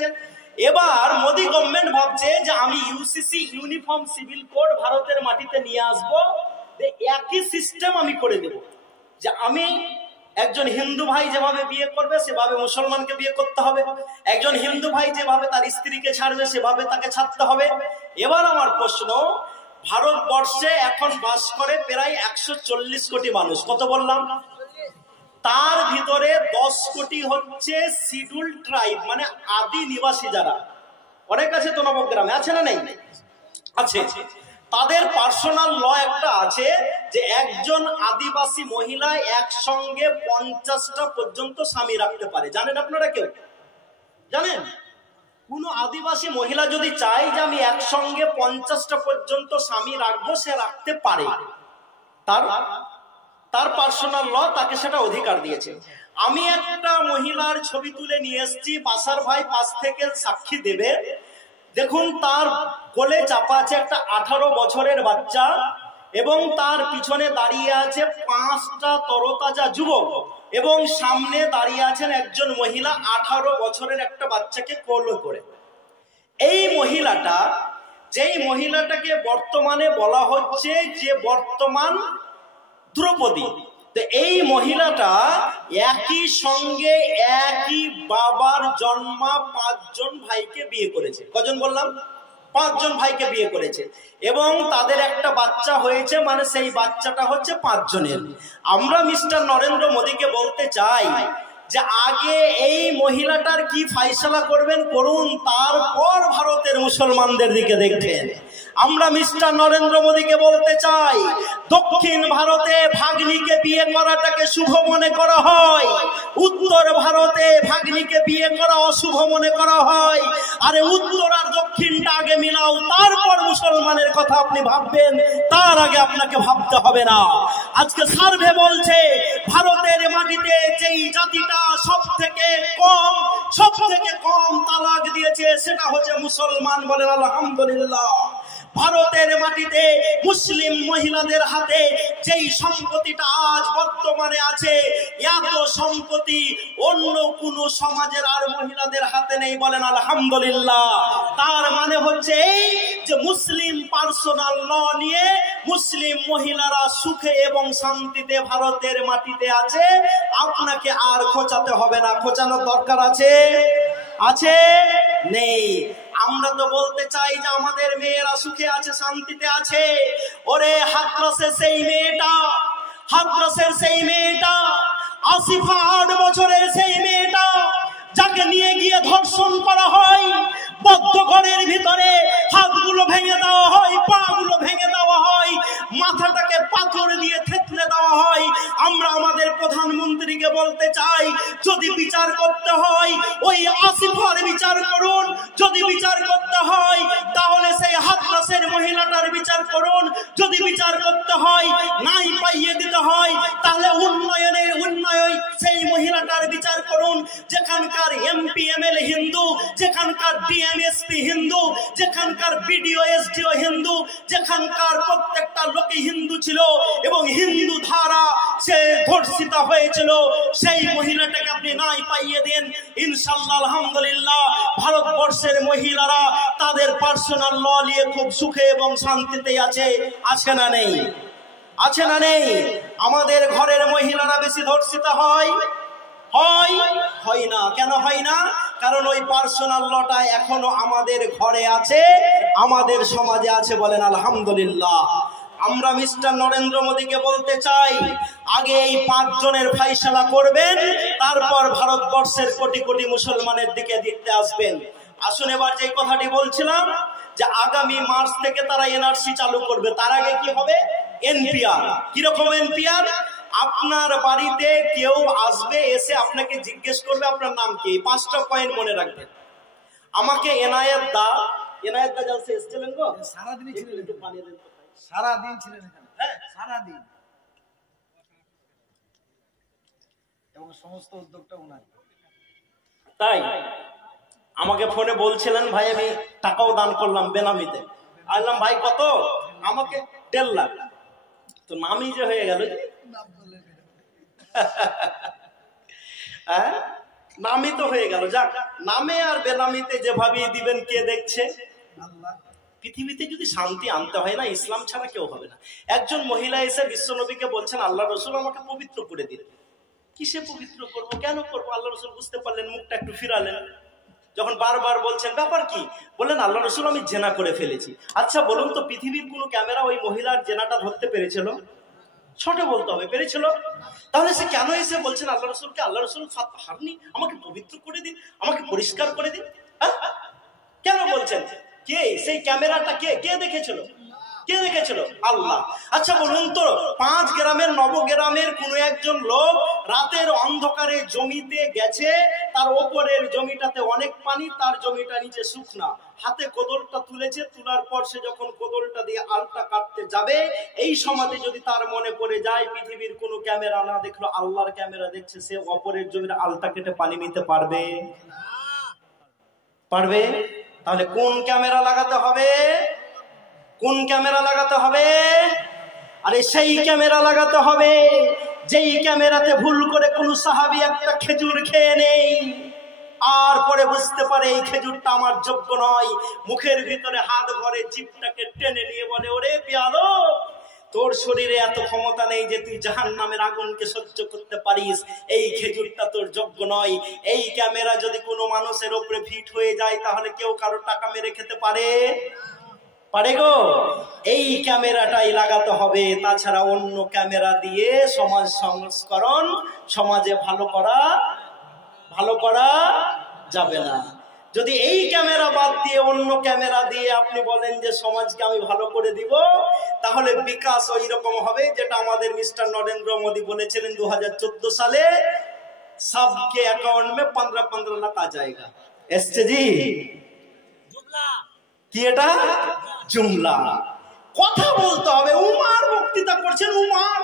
এবার মোদি গভর্নমেন্ট ভাবছে যে আমি ইউসিসি, ইউনিফর্ম সিভিল কোড ভারতের মাটিতে নিয়ে আসবো, একই সিস্টেম আমি করে দেব। যে আমি একজন হিন্দু ভাই যেভাবে বিয়ে করবে সেভাবে মুসলমানকে বিয়ে করতে হবে, একজন হিন্দু ভাই যেভাবে তার স্ত্রীকে ছাড়বে সেভাবে তাকে ছাড়তে হবে। এবার আমার প্রশ্ন, ভারতবর্ষে এখন বাস করে প্রায় 140 কোটি মানুষ। কত বললাম? তার ভিতরে 10 কোটি হচ্ছে শিডিউল ট্রাইব, মানে আদি নিবাসী যারা। অনেক আছে তো নবগ্রামে, আছে না নেই? আছে। তাদের পার্সোনাল ল একটা আছে যে একজন আদিবাসী মহিলা একসঙ্গে 50টা পর্যন্ত স্বামী রাখতে পারে। জানেন আপনারা? কেউ জানেন? কোন আদিবাসী মহিলা যদি চায় যে আমি একসঙ্গে 50টা পর্যন্ত স্বামী রাখবো, সে রাখতে পারে। তার পার্সোনাল ল তাকে সেটা অধিকার দিয়েছে। আমি একটা মহিলার ছবি তুলে নিয়ে এসেছি, বাসার ভাই পাশ থেকে সাক্ষী দেবে। দেখুন, তার কোলে চাপা আছে একটা 18 বছরের বাচ্চা এবং তার পিছনে দাঁড়িয়ে আছে 5টা তরতাজা যুবক এবং সামনে দাঁড়িয়ে আছেন একজন মহিলা 18 বছরের একটা বাচ্চাকে কোলে করে। এই মহিলাটা, যেই মহিলাটাকে বর্তমানে বলা হচ্ছে যে বর্তমান দ্রৌপদী, তো এই মহিলাটা একই সঙ্গে একই বাবার জন্মা 5 জন ভাইকে বিয়ে করেছে। কজন বললাম? 5 জন ভাইকে বিয়ে করেছে এবং তাদের একটা বাচ্চা হয়েছে, মানে সেই বাচ্চাটা হচ্ছে 5 জনের। আমরা মিস্টার নরেন্দ্র মোদীকে বলতে চাই যে আগে এই মহিলাটার কি ফাইসলা করবেন করুন, তারপর ভারতের মুসলমানদের দিকে দেখবেন। আমরা মিস্টার নরেন্দ্র মোদীকে বলতে চাই, দক্ষিণ ভারতে ভাগ্নিকে বিয়ে করাটাকে শুভ মনে করা হয়, উত্তর ভারতে ভাগ্নিকে বিয়ে করা অশুভ মনে করা হয়। আরে উত্তর আর দক্ষিণটা আগে মিলাও, তারপর মুসলমানের কথা আপনি ভাববেন, তার আগে আপনাকে ভাবতে হবে না। আজকে সার্ভে বলছে ভারতের মাটিতে যেই জাতিটা সব থেকে কম তালাক দিয়েছে সেটা হচ্ছে মুসলমান। বলেন আলহামদুলিল্লাহ। ভারতের মাটিতে মুসলিম মহিলাদের হাতে যেই সম্পত্তিটা আজ বর্তমানে আছে, এত সম্পত্তি অন্য কোন সমাজের আর মহিলাদের হাতে নেই। বলেন আলহামদুলিল্লাহ। তার মানে হচ্ছে এই যে মুসলিম পার্সোনাল ল নিয়ে মুসলিম মহিলারা সুখে এবং শান্তিতে ভারতের মাটিতে আছে। আপনাকে আর খোঁচাতে হবে না। খোঁচানোর দরকার আছে? নেই। আমরা তো বলতে চাই যে আমাদের মেয়েরা সুখে আছে, শান্তিতে আছে। ওরে হাতরাসের সেই মেয়েটা, হাতরাসের সেই মেয়েটা, আসিফা 8 বছরের সেই মেয়েটা যাকে নিয়ে গিয়ে ধর্ষণ করা হয়, বদ্ধ ঘরের ভিতরে হাতগুলো ভেঙে দেওয়া হয়, পা গুলো ভেঙে দেওয়া হয়, মাথাটাকে পাথর দিয়ে থেতলে দেওয়া হয়। আমরা আমাদের প্রধানমন্ত্রীকে বলতে চাই, যদি বিচার করতে হয় ওই আসিফার বিচার করুন, যদি বিচার করতে হয় তাহলে সেই হাতরাসের মহিলাটার বিচার করুন, যদি বিচার করতে হয় নাই পাইয়ে দিতে হয় তাহলে উন্নয়ন সেই মহিলাটার বিচার করুন, যেখানকার এমপি এমএলএ হিন্দু, যেখানকার ডিএমএসপি হিন্দু, যেখানকার বিডিও এসডিও হিন্দু, যেখানকার প্রত্যেকটা লোকে হিন্দু ছিল এবং হিন্দু ধারা সে ধর্ষিত হয়েছিল, সেই মহিলাটাকে আপনি নাই পাইয়ে দেন, ইনশাআল্লাহ আলহামদুলিল্লাহ ভারতবর্ষের মহিলারা তাদের পার্সোনাল ল নিয়ে খুব সুখে এবং শান্তিতে আছে। আছে না নেই? আছে না নেই? আমাদের ঘরের মহিলারা বেশি ধর্ষিত হয় হয় না। কেন হয় না? কারণ ওই পার্সোনাল লটা এখনো আমাদের ঘরে আছে, আমাদের সমাজে আছে। বলেন আলহামদুলিল্লাহ। আমরা মিস্টার নরেন্দ্র মোদীকে বলতে চাই, আগে এই 5 জনের ফাইসালা করবেন, তারপর ভারতবর্ষের কোটি কোটি মুসলমানের দিকে দেখতে আসবেন। আসুন এবার যে কথাটি বলছিলাম যে আগামী মার্চ থেকে তারা এনআরসি চালু করবে, তার আগে কি হবে? এনপিআর। কিরকম এনপিআর? আপনার বাড়িতে কেউ আসবে, এসে আপনাকে জিজ্ঞেস করবে আপনার নাম কি। 5টা পয়েন্ট মনে রাখবেন। আমাকে এনায়েত দা জলসে এসেছিলেন গো? সারাদিন ছিলেন, একটু পানি দেন তো। সারাদিন ছিলেন এখানে? হ্যাঁ, সারাদিন। এবং সমস্ত উদ্যোগটা ওনার। তাই আমাকে ফোনে বলছিলেন, ভাই আমি টাকাও দান করলাম বেনামিতে। আনলাম, ভাই কত? আমাকে 1.5 লাখ। তো নামই যে হয়ে গেল, নামই তো হয়ে গেল। যাক, নামে আর বেনামিতে যেভাবে দিবেন কে দেখছে? পৃথিবীতে যদি শান্তি আনতে হয় না, ইসলাম ছাড়া কেউ হবে না। একজন মহিলা এসে বিশ্বনবীকে বলছেন, আল্লাহ রসুল আমাকে পবিত্র করে দিন। কিসে পবিত্র করবো, কেন করবো? আল্লাহ রসুল বুঝতে পারলেন, মুখটা একটু ফিরালেন। যখন বারবার বলছেন, ব্যাপার কি? বললেন, আল্লাহ রসুল আমি জেনা করে ফেলেছি। আচ্ছা বলুন তো, পৃথিবীর কোন ক্যামেরা ওই মহিলার জেনাটা ধরতে পেরেছিল? ছোট বলতে হবে, পেরেছিল? তাহলে সে কেন এসে বলছেন আল্লাহ রসুলকে, আল্লাহ রসুল হারনি, আমাকে পবিত্র করে দিন, আমাকে পরিষ্কার করে দিন? কেন বলছেন? কে সেই ক্যামেরাটা? কে দেখেছিল? কে দেখেছিল? আল্লাহ। আচ্ছা বলুন তো, 5 গ্রামের নবগ্রামের কোন একজন লোক রাতের অন্ধকারে জমিতে গেছে, তার ওপরের জমিটাতে অনেক পানি, তার জমিটা নিচে শুকনা, হাতে কোদলটা তুলেছে, তোলার পর সে যখন কোদলটা দিয়ে আলটা কাটতে যাবে, এই সমাজে যদি তার মনে পড়ে যায় পৃথিবীর কোন ক্যামেরা না দেখলো, আল্লাহর ক্যামেরা দেখছে, সে অপরের জমির আলটা কেটে পানি নিতে পারবে? পারবে? তাহলে কোন ক্যামেরা লাগাতে হবে? কোন ক্যামেরা লাগাতে হবে? আরে সেই ক্যামেরা লাগাতে হবে যেই ক্যামেরাতে ভুল করে কোন সাহাবী একটা খেজুর খেয়ে নেই, আর পরে বুঝতে পারে এই খেজুরটা আমার যোগ্য নয়, মুখের ভিতরে হাত ভরে জিভটাকে টেনে নিয়ে বলে, ওরে বেয়াদব, তোর শরীরে এত ক্ষমতা নেই যে তুই জাহান্নামের আগুনকে সহ্য করতে পারিস, এই খেজুরটা তোর যোগ্য নয়। এই ক্যামেরা যদি কোনো মানুষের উপরে ফিট হয়ে যায়, তাহলে কেউ কারো টাকা মেরে খেতে পারে? পারে গো? এই ক্যামেরাটাই লাগাতে হবে, তাছাড়া অন্য ক্যামেরা দিয়ে সমাজ সংস্করণ, সমাজে ভালো করা যাবে না। যদি এই ক্যামেরা বাদ দিয়ে অন্য ক্যামেরা দিয়ে আপনি বলেন যে সমাজকে আমি ভালো করে দিব, তাহলে বিকাশ ওই রকম হবে যেটা আমাদের মিস্টার নরেন্দ্র মোদী বলেছিলেন 2014 সালে, সবকে অ্যাকাউন্ট মে 15-15 লাখ আ जाएगा। এসছে জি? কি এটা? জুমলা। কথা বলতে হবে। উমার বক্তৃতা করছেন, উমার,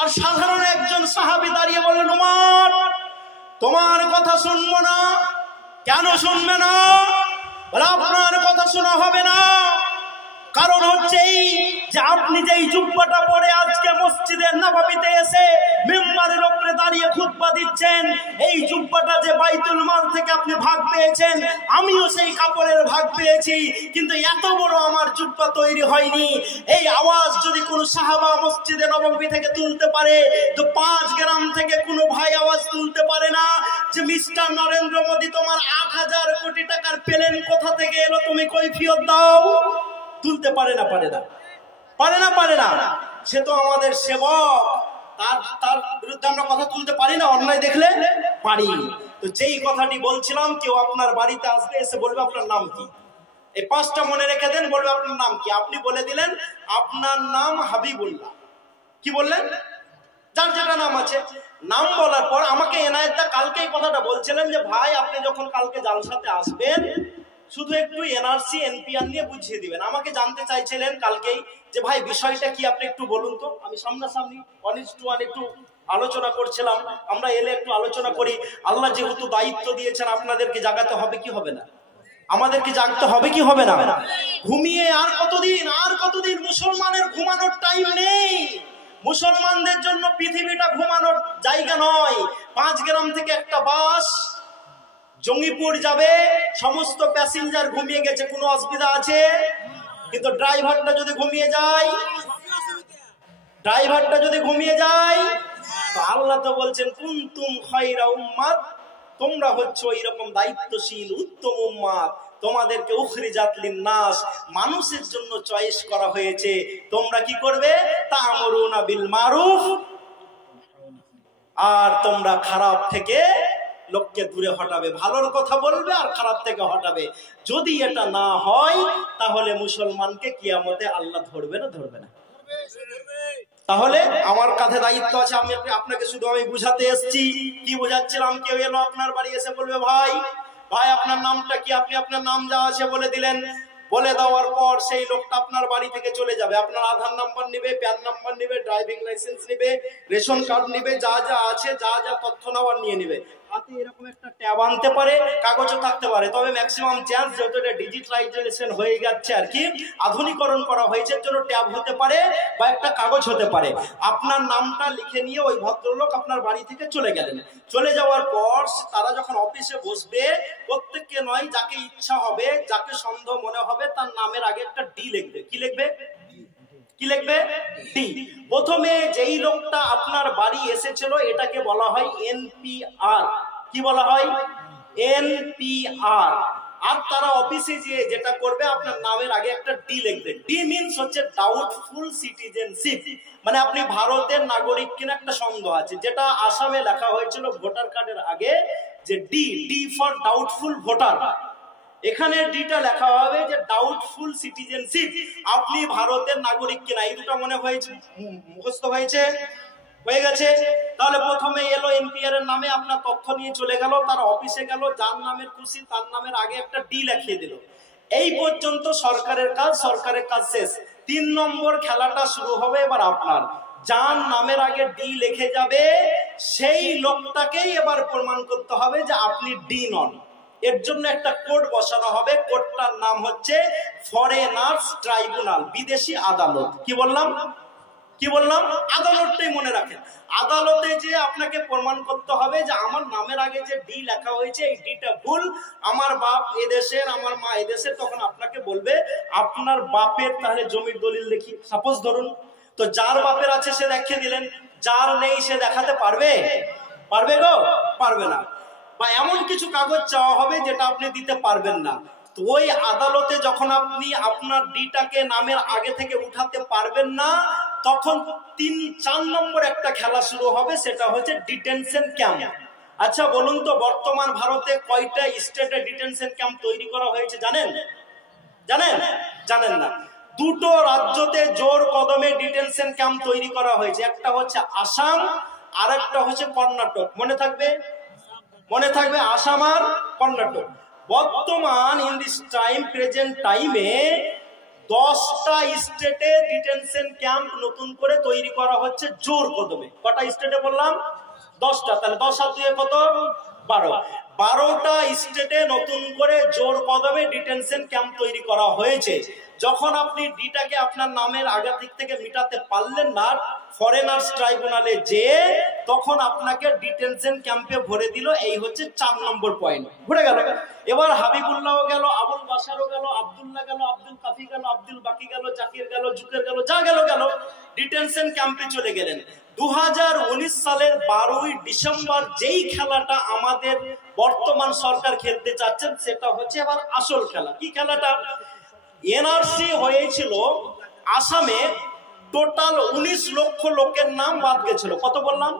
আর সাধারণ একজন সাহাবী দাঁড়িয়ে বললেন, উমার তোমার কথা শুনবো না। কেন শুনবে না? বলে, আপনার কথা শোনা হবে না, কারণ হচ্ছে এই যে আপনি যেই জুব্বাটা পরে আজকে মসজিদের নববীতে এসে মিম্বারের উপরে দাঁড়িয়ে খুতবা দিচ্ছেন, এই জুব্বাটা যে বাইতুল মাল থেকে আপনি ভাগ পেয়েছেন, আমিও সেই কাপড়ের ভাগ পেয়েছি, কিন্তু এত বড় আমার জুব্বা তৈরি হয়নি। এই আওয়াজ যদি কোনো সাহাবা মসজিদে নববী থেকে তুলতে পারে, তো 5 গ্রাম থেকে কোনো ভাই আওয়াজ তুলতে পারে না যে মিস্টার নরেন্দ্র মোদী তোমার 8,000 কোটি টাকার প্লেন কোথা থেকে এলো, তুমি কৈফিয়ত দাও। তুলতে পারে না? পারে না। সে তো আমাদের সেবক, তার বিরুদ্ধে আমরা কথা তুলতে পারি না? অন্যায় দেখলে পারি। তো যেই কথাটি বলছিলাম, কেউ আপনার বাড়িতে আসবে, এসে বলবে আপনার নাম কি, এই 5টা মনে রেখে দেন। বলবে আপনার নাম কি, আপনি বলে দিলেন আপনার নাম হাবিবুল্লাহ। কি বললেন? যার যেটা নাম আছে। নাম বলার পর আমাকে এনায়েতদা কালকে এই কথাটা বলছিলেন যে ভাই আপনি যখন কালকে জালসাতে আসবেন শুধু একটু এনআরসি এনপিআর নিয়ে বুঝিয়ে দিবেন। আমাকে জানতে চাইছিলেন কালকেই যে ভাই বিষয়টা কি, আপনি একটু বলুন তো। আমি সামনাসামনি 1:1 একটু আলোচনা করছিলাম। আমরা এলে একটু আলোচনা করি। আল্লাহ যেহেতু দায়িত্ব দিয়েছেন আপনাদেরকে জাগাতে হবে কি হবে না, আমাদেরকে জাগতে হবে কি হবে না। ঘুমিয়ে আর কতদিন মুসলমানের ঘুমানোর টাইম নেই। মুসলমানদের জন্য পৃথিবীটা ঘুমানোর জায়গা নয়। 5 গ্রাম থেকে একটা বাস জঙ্গিপুর যাবে, সমস্ত প্যাসেঞ্জার ঘুমিয়ে গেছে, কোনো অসুবিধা আছে? কিন্তু ড্রাইভারটা যদি ঘুমিয়ে যায় তো আল্লাহ তো বলছেন কুনতুম খায়রা উম্মাত, তোমরা হচ্ছে ওই রকম দায়িত্বশীল উত্তম উম্মাত, তোমাদেরকে উখরিজাত লিন্নাস, মানুষের জন্য চয়েস করা হয়েছে। তোমরা কি করবে? তা'মুরুনা বিল মারুফ, আর তোমরা খারাপ থেকে লোককে দূরে হটাবে, ভালোর কথা বলবে আর খারাপ থেকে হটাবে। যদি এটা না হয় তাহলে মুসলমানকে কিয়ামতে আল্লাহ ধরবে না? তাহলে আমার কাছে দায়িত্ব আছে। আপনাকে শুধু আমি বুঝাতে এসেছি। কি বুঝাচ্ছিলাম? কেউ এলো আপনার বাড়ি, এসে বলবে ভাই আপনার নামটা কি, আপনি আপনার নাম যা আছে বলে দিলেন। বলে দেওয়ার পর সেই লোকটা আপনার বাড়ি থেকে চলে যাবে। আপনার আধার নাম্বার নিবে, প্যান নাম্বার নিবে, ড্রাইভিং লাইসেন্স নিবে, রেশন কার্ড নিবে, যা যা আছে, যা যা তথ্য নেওয়ার নিয়ে নিবে। হাতে এরকম একটা ট্যাব আনতে পারে, কাগজও থাকতে পারে, তবে ম্যাক্সিমাম চান্স যেহেতু এটা ডিজিটালাইজেশন হয়ে যাচ্ছে আর কি, আধুনিকরণ করা হয়েছে, জন্য ট্যাব হতে পারে বা একটা কাগজ হতে পারে। আপনার নামটা লিখে নিয়ে ওই ভদ্রলোক আপনার বাড়ি থেকে চলে গেলেন। চলে যাওয়ার পর তারা যখন অফিসে বসবে, প্রত্যেককে নয়, যাকে ইচ্ছা হবে, যাকে সন্দেহ মনে হবে, তার নামের আগে একটা ডি লিখবে। কি লিখবে? ডি। প্রথমে যেই লোকটা আপনার বাড়ি এসেছিল এটাকে বলা হয় এনপিআর। কি বলা হয়? এনপিআর। আর তারা অফিসে যেটা করবে, আপনার নামের আগে একটা ডি লিখবে। ডি মিনস হচ্ছে ডাউটফুল সিটিজেনশিপ, মানে আপনি ভারতের নাগরিক কিনা একটা সন্দেহ আছে। যেটা আসামে লেখা হয়েছিল ভোটার কার্ডের আগে যে ডি ফর ডাউটফুল ভোটার, এখানে ডিটা লেখা হবে যে ডাউটফুল সিটিজেনশিপ, আপনি ভারতের নাগরিক কিনা। এই দুটো মনে হয়েছে, মুখস্থ হয়ে গেছে। তাহলে প্রথমে এলো এনপিআর এর নামে, আপনার তথ্য নিয়ে চলে গেল, তার অফিসে গেল, যার নামের খুশি তার নামের আগে একটা ডি লিখিয়ে দিল। এই পর্যন্ত সরকারের কাজ শেষ। 3 নম্বর খেলাটা শুরু হবে এবার আপনার। যার নামের আগে ডি লিখে যাবে সেই লোকটাকেই এবার প্রমাণ করতে হবে যে আপনি ডি নন। এর জন্য একটা কোড বসানো হবে। কোডটার নাম হচ্ছে ফরেনার্স ট্রাইব্যুনাল, বিদেশি আদালত। কি বললাম? আদালতটাই মনে রাখেন। আদালতে যে আপনাকে প্রমাণ করতে হবে যে আমার নামের আগে যে ডি লেখা হয়েছে এই ডিটা ভুল, আমার বাপ এদেশের, আমার মা এদেশের। তখন আপনাকে বলবে আপনার বাপের তাহলে জমির দলিল দেখি, সাপোজ ধরুন। তো যার বাপের আছে সে দেখিয়ে দিলেন, যার নেই সে দেখাতে পারবে গো? পারবে না। বা এমন কিছু কাগজ চাওয়া হবে যেটা আপনি দিতে পারবেন না। তো ওই আদালতে যখন আপনি আপনার ডিটাকে নামের আগে থেকে উঠাতে পারবেন না, তখন 3-4 নম্বর একটা খেলা শুরু হবে, সেটা হচ্ছে ডিটেনশন ক্যাম্প। আচ্ছা বলুন তো, বর্তমান ভারতে কয়টা স্টেটে ডিটেনশন ক্যাম্প তৈরি করা হয়েছে জানেন না? 2টো রাজ্যতে জোর কদমে ডিটেনশন ক্যাম্প তৈরি করা হয়েছে। একটা হচ্ছে আসাম, আর একটা হচ্ছে কর্ণাটক। মনে থাকবে আসাম আর কর্ণাটক। বর্তমান ইন দিস প্রেজেন্ট টাইমে 10টা স্টেটে ডিটেনশন ক্যাম্প নতুন করে তৈরি করা হচ্ছে জোর কদমে। কটা স্টেটে বললাম? 10টা। তাহলে 10 আর 2 কত? 12টা স্টেটে নতুন করে জোর কদমে ডিটেনশন ক্যাম্প তৈরি করা হয়েছে। যখন আপনি ডিটাকে আপনার নামের আগে দিক থেকে মিটাতে পারলেন না, ফরেনার্স ট্রাইব্যুনালে যে তখন আপনাকে ডিটেনশন ক্যাম্পে ভরে দিল। এই হচ্ছে 4 নম্বর পয়েন্ট। ঘুরে গেল। এবার হাবিবুল্লাহ গেল, আবুল বাসারও গেল, আব্দুল্লাহ গেল, আব্দুল কাফি গেল, আব্দুল বাকি গেল, জাকির গেল, জুকের গেল, যা গেল ডিটেনশন ক্যাম্পে চলে গেলেন। 2019 সালের 12ই ডিসেম্বর যেই খেলাটা আমাদের বর্তমান সরকার খেলতে চাচ্ছেন সেটা হচ্ছে এবার আসল খেলা। কি খেলাটা? এনআরসি হয়েছিল আসামে, টোটাল 19 লক্ষ লোকের নাম বাদ গেছিল। কত বললাম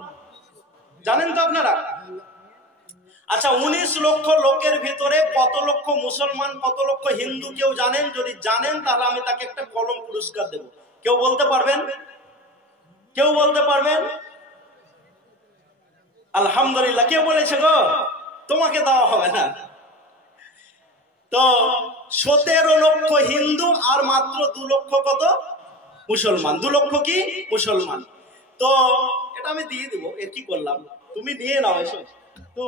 জানেন তো আপনারা? আচ্ছা, 19 লক্ষ লোকের ভিতরে কত লক্ষ মুসলমান, কত লক্ষ হিন্দু কেউ জানেন? যদি জানেন তাহলে আমি তাকে একটা কলম পুরস্কার দেব। কেউ বলতে পারবেন? কেউ বলতে পারবেন? আলহামদুলিল্লাহ। কে বলেছে গো? তোমাকে দেওয়া হবে না। তো 17 লক্ষ হিন্দু আর মাত্র 2 লক্ষ কত মুসলমান। 2 লক্ষ কি মুসলমান। তো এটা আমি দিয়ে দিব, এর কি করলাম, তুমি নিয়ে নাও এসব। তো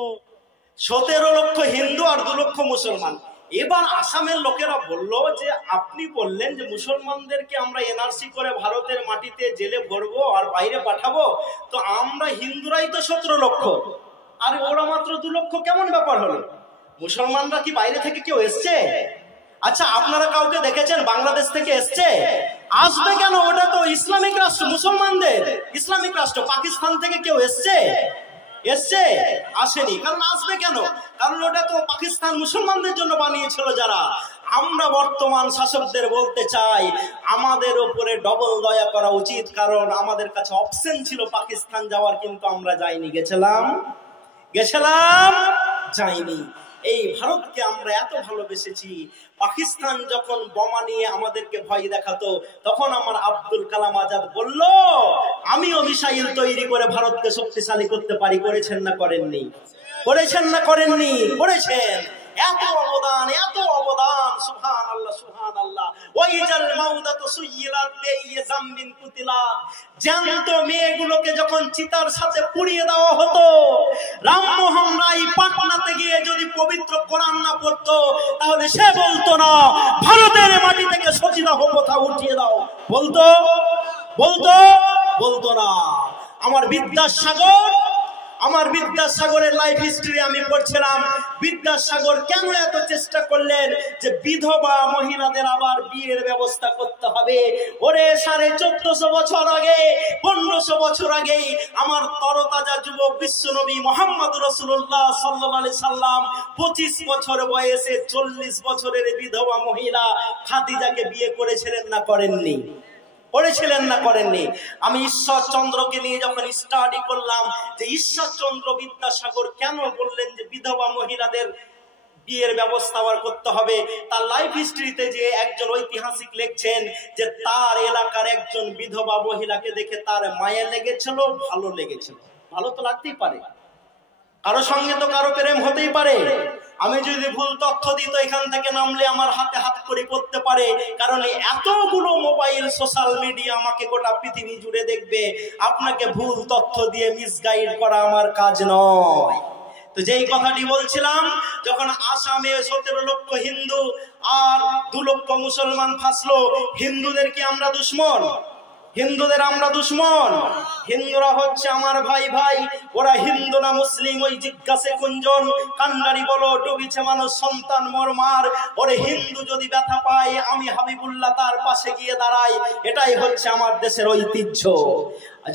17 লক্ষ হিন্দু আর 2 লক্ষ মুসলমান। এবার আসামের লোকেরা বলল যে আপনি বললেন যে মুসলমানদেরকে আমরা এনআরসি করে ভারতের মাটিতে জেলে ভরবো আর বাইরে পাঠাবো, তো আমরা হিন্দুরাই তো 17 লক্ষ আর ওরা মাত্র 2 লক্ষ, কেমন ব্যাপার হলো? মুসলমানরা কি বাইরে থেকে কেউ এসছে? আচ্ছা, আপনারা কাউকে দেখেছেন বাংলাদেশ থেকে এসছে? আসবে কেন? ওটা তো ইসলামিক রাষ্ট্র, মুসলমানদের ইসলামিক রাষ্ট্র। পাকিস্তান থেকে কেউ এসছে? এসছে? আসেনি। কারণ আসবে কেন? কারণ ওটা তো পাকিস্তান মুসলমানদের জন্য বানিয়েছিল যারা। আমরা বর্তমান শাসকদের বলতে চাই আমাদের উপরে ডবল দয়া করা উচিত, কারণ আমাদের কাছে অপশন ছিল পাকিস্তান যাওয়ার, কিন্তু আমরা যাইনি। গেছিলাম? যাইনি। এই ভারতকে আমরা এত ভালোবেসেছি। পাকিস্তান যখন বোমা নিয়ে আমাদেরকে ভয় দেখাতো, তখন আমার আব্দুল কালাম আজাদ বলল আমিও মিসাইল তৈরি করে ভারতকে শক্তিশালী করতে পারি। করেছেন না করেননি? করেছেন না করেননি? করেছেন। এত অবদান, এত অবদান। সুবহানাল্লাহ, সুবহানাল্লাহ। ওয়াইজাল মাউদাতু সুইয়িলাত বিআইয়ি যামবিন কুতিলাত। জ্যান্ত মেয়েগুলোকে যখন চিতার সাথে পুড়িয়ে দেওয়া হতো, রামমোহন রায় পাটনাতে গিয়ে যদি পবিত্র কোরআন না পড়তো, তাহলে সে বলতো না ভারতের মাটি থেকে সচিদাহ কথা উঠিয়ে দাও। বলতো? বলতো? বলতো না। আমার বিদ্যাসাগরের লাইফ হিস্ট্রি আমি পড়ছিলাম। বিদ্যাসাগর কেন এত চেষ্টা করলেন যে বিধবা মহিলাদের আবার বিয়ের ব্যবস্থা করতে হবে? ওরে 1450 বছর আগে, 1500 বছর আগে আমার তরতাজা যুবক বিশ্বনবী মুহাম্মদ রাসূলুল্লাহ সাল্লাল্লাহু আলাইহি সাল্লাম 25 বছর বয়সে 40 বছরের বিধবা মহিলা খাদিজাকে বিয়ে করেছিলেন না করেননি? করেছিলেন না করেননি? আমি ঈশ্বরচন্দ্রকে নিয়ে যখন স্টাডি করলাম যে ঈশ্বরচন্দ্র বিদ্যাসাগর কেন বললেন যে বিধবা মহিলাদের বিয়ের ব্যবস্থা আবার করতে হবে, তার লাইফ হিস্ট্রিতে যে একজন ঐতিহাসিক লিখছেন যে তার এলাকার একজন বিধবা মহিলাকে দেখে তার মায়া লেগেছিল, ভালো লেগেছিল। ভালো তো লাগতেই পারে, কারো সঙ্গে তো কারো প্রেম হতেই পারে। আমি যদি ভুল তথ্য দিই তো এখান থেকে নামলে আমার হাতে হাত করে করতে পারে, কারণ এতগুলো মোবাইল সোশ্যাল মিডিয়া আমাকে গোটা পৃথিবী জুড়ে দেখবে। আপনাকে ভুল তথ্য দিয়ে মিসগাইড করা আমার কাজ নয়। তো যেই কথাটি বলছিলাম, যখন আসামে 17 লক্ষ হিন্দু আর 2 লক্ষ মুসলমান ফাঁসলো, হিন্দুদের কি আমরা দুশ্মন? হিন্দুদের আমরা দুশ্মন? হিন্দুরা হচ্ছে আমার ভাই ভাই। ওরা হিন্দু না মুসলিম ওই জিজ্ঞাসে কুঞ্জন। কান্ডারি বলো ডুবিছে মানুষ সন্তান মরমার। ওরে হিন্দু যদি ব্যথা পায় আমি হাবিবুল্লাহ তার পাশে গিয়ে দাঁড়াই। এটাই হচ্ছে আমার দেশের ঐতিহ্য।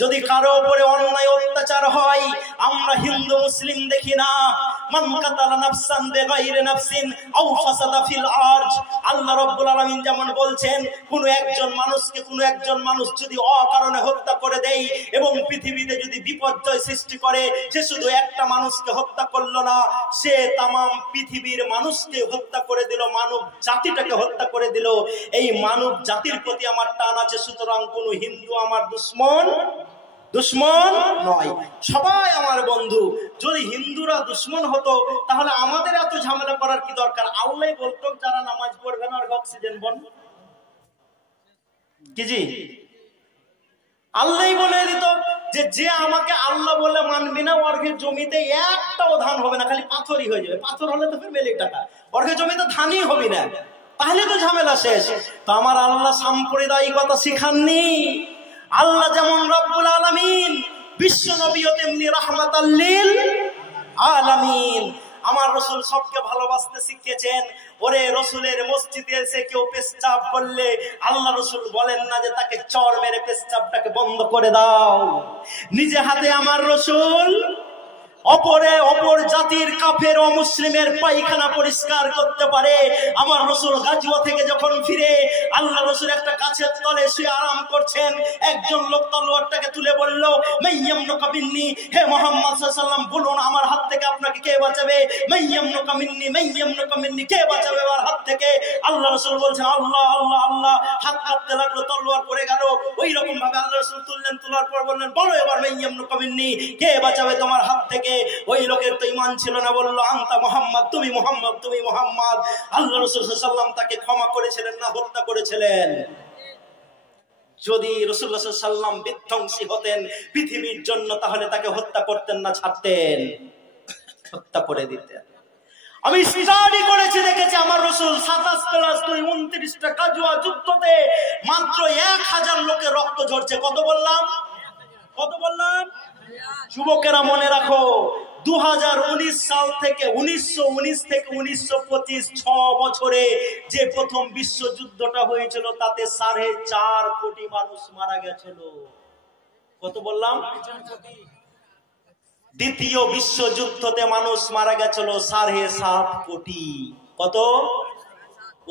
যদি কারো উপরে অন্যায় অত্যাচার হয় আমরা হিন্দু মুসলিম দেখি না। মান কাতালা নাফসান বিগাইরি নাফসিন আও ফাসাদা ফিল আরজ, আল্লাহ রাব্বুল আলামিন যেমন বলছেন কোন একজন মানুষ যদি অকারণে হত্যা করে দেয় এবং পৃথিবীতে যদি বিপর্যয় সৃষ্টি করে, সে শুধু একটা মানুষকে হত্যা করলো না, সে তামাম পৃথিবীর মানুষকে হত্যা করে দিল, মানব জাতিটাকে হত্যা করে দিল। এই মানব জাতির প্রতি আমার টান আছে, সুতরাং কোন হিন্দু আমার দুশ্মন নয়, সবাই আমার বন্ধু। যদি হিন্দুরা দুশ্মন হতো তাহলে আমাদের এত ঝামেলা করার কি দরকার? আল্লাহ বলতো যারা নামাজ পড়বে না আর অক্সিজেন বন কি জি, আল্লাহ বলে দিত যে আমাকে আল্লাহ বলে মানবি না, ওর জমিতে একটাও ধান হবে না, খালি পাথরই হয়ে যাবে। পাথর হলে তো ফের মেলে টাকা, ওর জমিতে ধানই হবে না, তাহলে তো ঝামেলা শেষ। তো আমার আল্লাহ সাম্প্রদায়িকতা শিখাননি। আল্লাহ যেমন রব্বুল আলামিন, বিশ্ব নবীও তেমনি রাহমাতাল লিল আলামিন। আমার রাসূল সবকে ভালোবাসতে শিখিয়েছেন। ওরে রাসূলের মসজিদে এসে কেউ পেশাব করলে আল্লাহ রাসূল বলেন না যে তাকে চড় মেরে পেশাবটাকে বন্ধ করে দাও। নিজে হাতে আমার রাসূল অপর জাতির কাফের ও মুসলিমের পায়খানা পরিষ্কার করতে পারে। আমার রাসূল গাজওয়া থেকে যখন ফিরে আল্লাহ রাসূল একটা গাছের তলে শুয়ে আরাম করছেন, একজন লোক তলোয়ারটাকে তুলে বলল, মাইয়ামনুকা মিন্নি, হে মুহাম্মদ সাল্লাল্লাহু আলাইহি ওয়াসাল্লাম বলুন আমার হাত থেকে আপনাকে কে বাঁচাবে? মাইয়ামনুকা মিন্নি, মাইয়ামনুকা মিন্নি, কে বাঁচাবে আমার হাত থেকে? আল্লাহ রাসূল বলছেন আল্লাহ আল্লাহ আল্লাহ। হাত কাঁপতে লাগলো, তলোয়ার পড়ে গেল। ওই রকম ভাবে আল্লাহ রাসূল তুললেন, তোলার পর বললেন, বলো এবার মাইয়ামনুকা মিন্নি, কে বাঁচাবে তোমার হাত থেকে? ওই লোকের তো ঈমান ছিল না, বলল আনতা মুহাম্মদ, তুমি মুহাম্মদ, তুমি মুহাম্মদ। আল্লাহ রাসূল সাল্লাল্লাহু আলাইহি ওয়াসাল্লাম তাকে ক্ষমা করেছিলেন না হত্যা করেছিলেন? যদি রাসূলুল্লাহ সাল্লাল্লাহু আলাইহি ওয়াসাল্লাম বিধ্বংসী হতেন পৃথিবীর জন্য, তাহলে তাকে হত্যা করতেন না ছাড়তেন? হত্যা করে দিতেন। আমি স্টাডি করেছি, দেখেছি আমার রাসূল 27+2 গাজওয়া যুদ্ধতে মাত্র 1000 লোকের রক্ত ঝরছে। কত বললাম? কত বললাম? যুবকেরা মনে রাখো, 2019 সাল থেকে 1919 থেকে 1925 6 বছরে যে প্রথম বিশ্বযুদ্ধটা হয়েছিল তাতে 4.5 কোটি মানুষ মারা গেছিল। কত বললাম? দ্বিতীয় বিশ্বযুদ্ধতে মানুষ মারা গেছিল 7.5 কোটি। কত?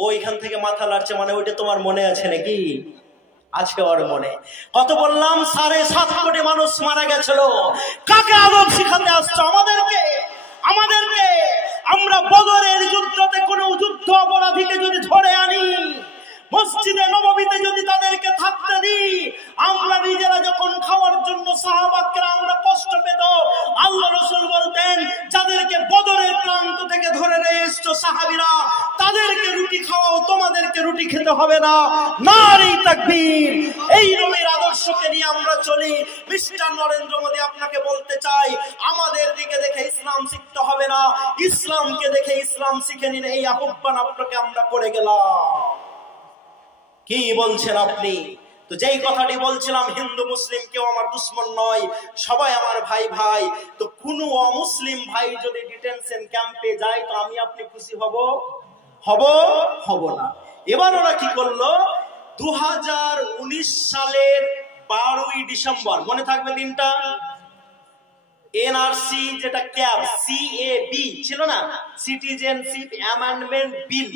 ওইখান থেকে মাথা লাড়ছে, মানে ওইটা তোমার মনে আছে নাকি? আছে ওর মনে। কত বললাম? 7.5 কোটি মানুষ মারা গেছিল। কাকে আদব শিখাতে আসছো? আমাদেরকে। আমাদেরকে। আমরা বদরের যুদ্ধতে কোন যুদ্ধ অপরাধীকে যদি ধরে আনি, মসজিদে নববীতে যদি তাদেরকে থাকতে দিই, আমরা নিজেরা যখন খাওয়ার জন্য সাহাবাকেরা আমরা কষ্ট পেত, আল্লাহ রাসূল বলতেন যাদেরকে বদরের প্রান্ত থেকে ধরে নিয়ে এসছো সাহাবীরা, তাদেরকে রুটি খাওয়াও, তোমাদেরকে রুটি খেতে হবে না। নারে তাকবীর। এই রকমের আদর্শকে নিয়ে আমরা চলি। মিস্টার নরেন্দ্র মোদী আপনাকে বলতে চাই, আমাদের দিকে দেখে ইসলাম শিখতে হবে না, ইসলামকে দেখে ইসলাম শিখে নিন, এই আহ্বান আপনাকে আমরা করে গেলাম। কি বলছেন আপনি? তো যেই কথাটি বলছিলাম, হিন্দু মুসলিম কেউ আমার দুশ্মন নয়, সবাই আমার ভাই ভাই। তো কোন অমুসলিম ভাই যদি ডিটেনশন ক্যাম্পে যায়, তো আমি আপনি খুশি হব? হব না। এবার ওরা কি করলো, 2019 সালের 12ই ডিসেম্বর, মনে থাকবে দিনটা, এনআরসি যেটা ক্যাব CAB ছিল না, সিটিজেনশিপ অ্যামেন্ডমেন্ট বিল,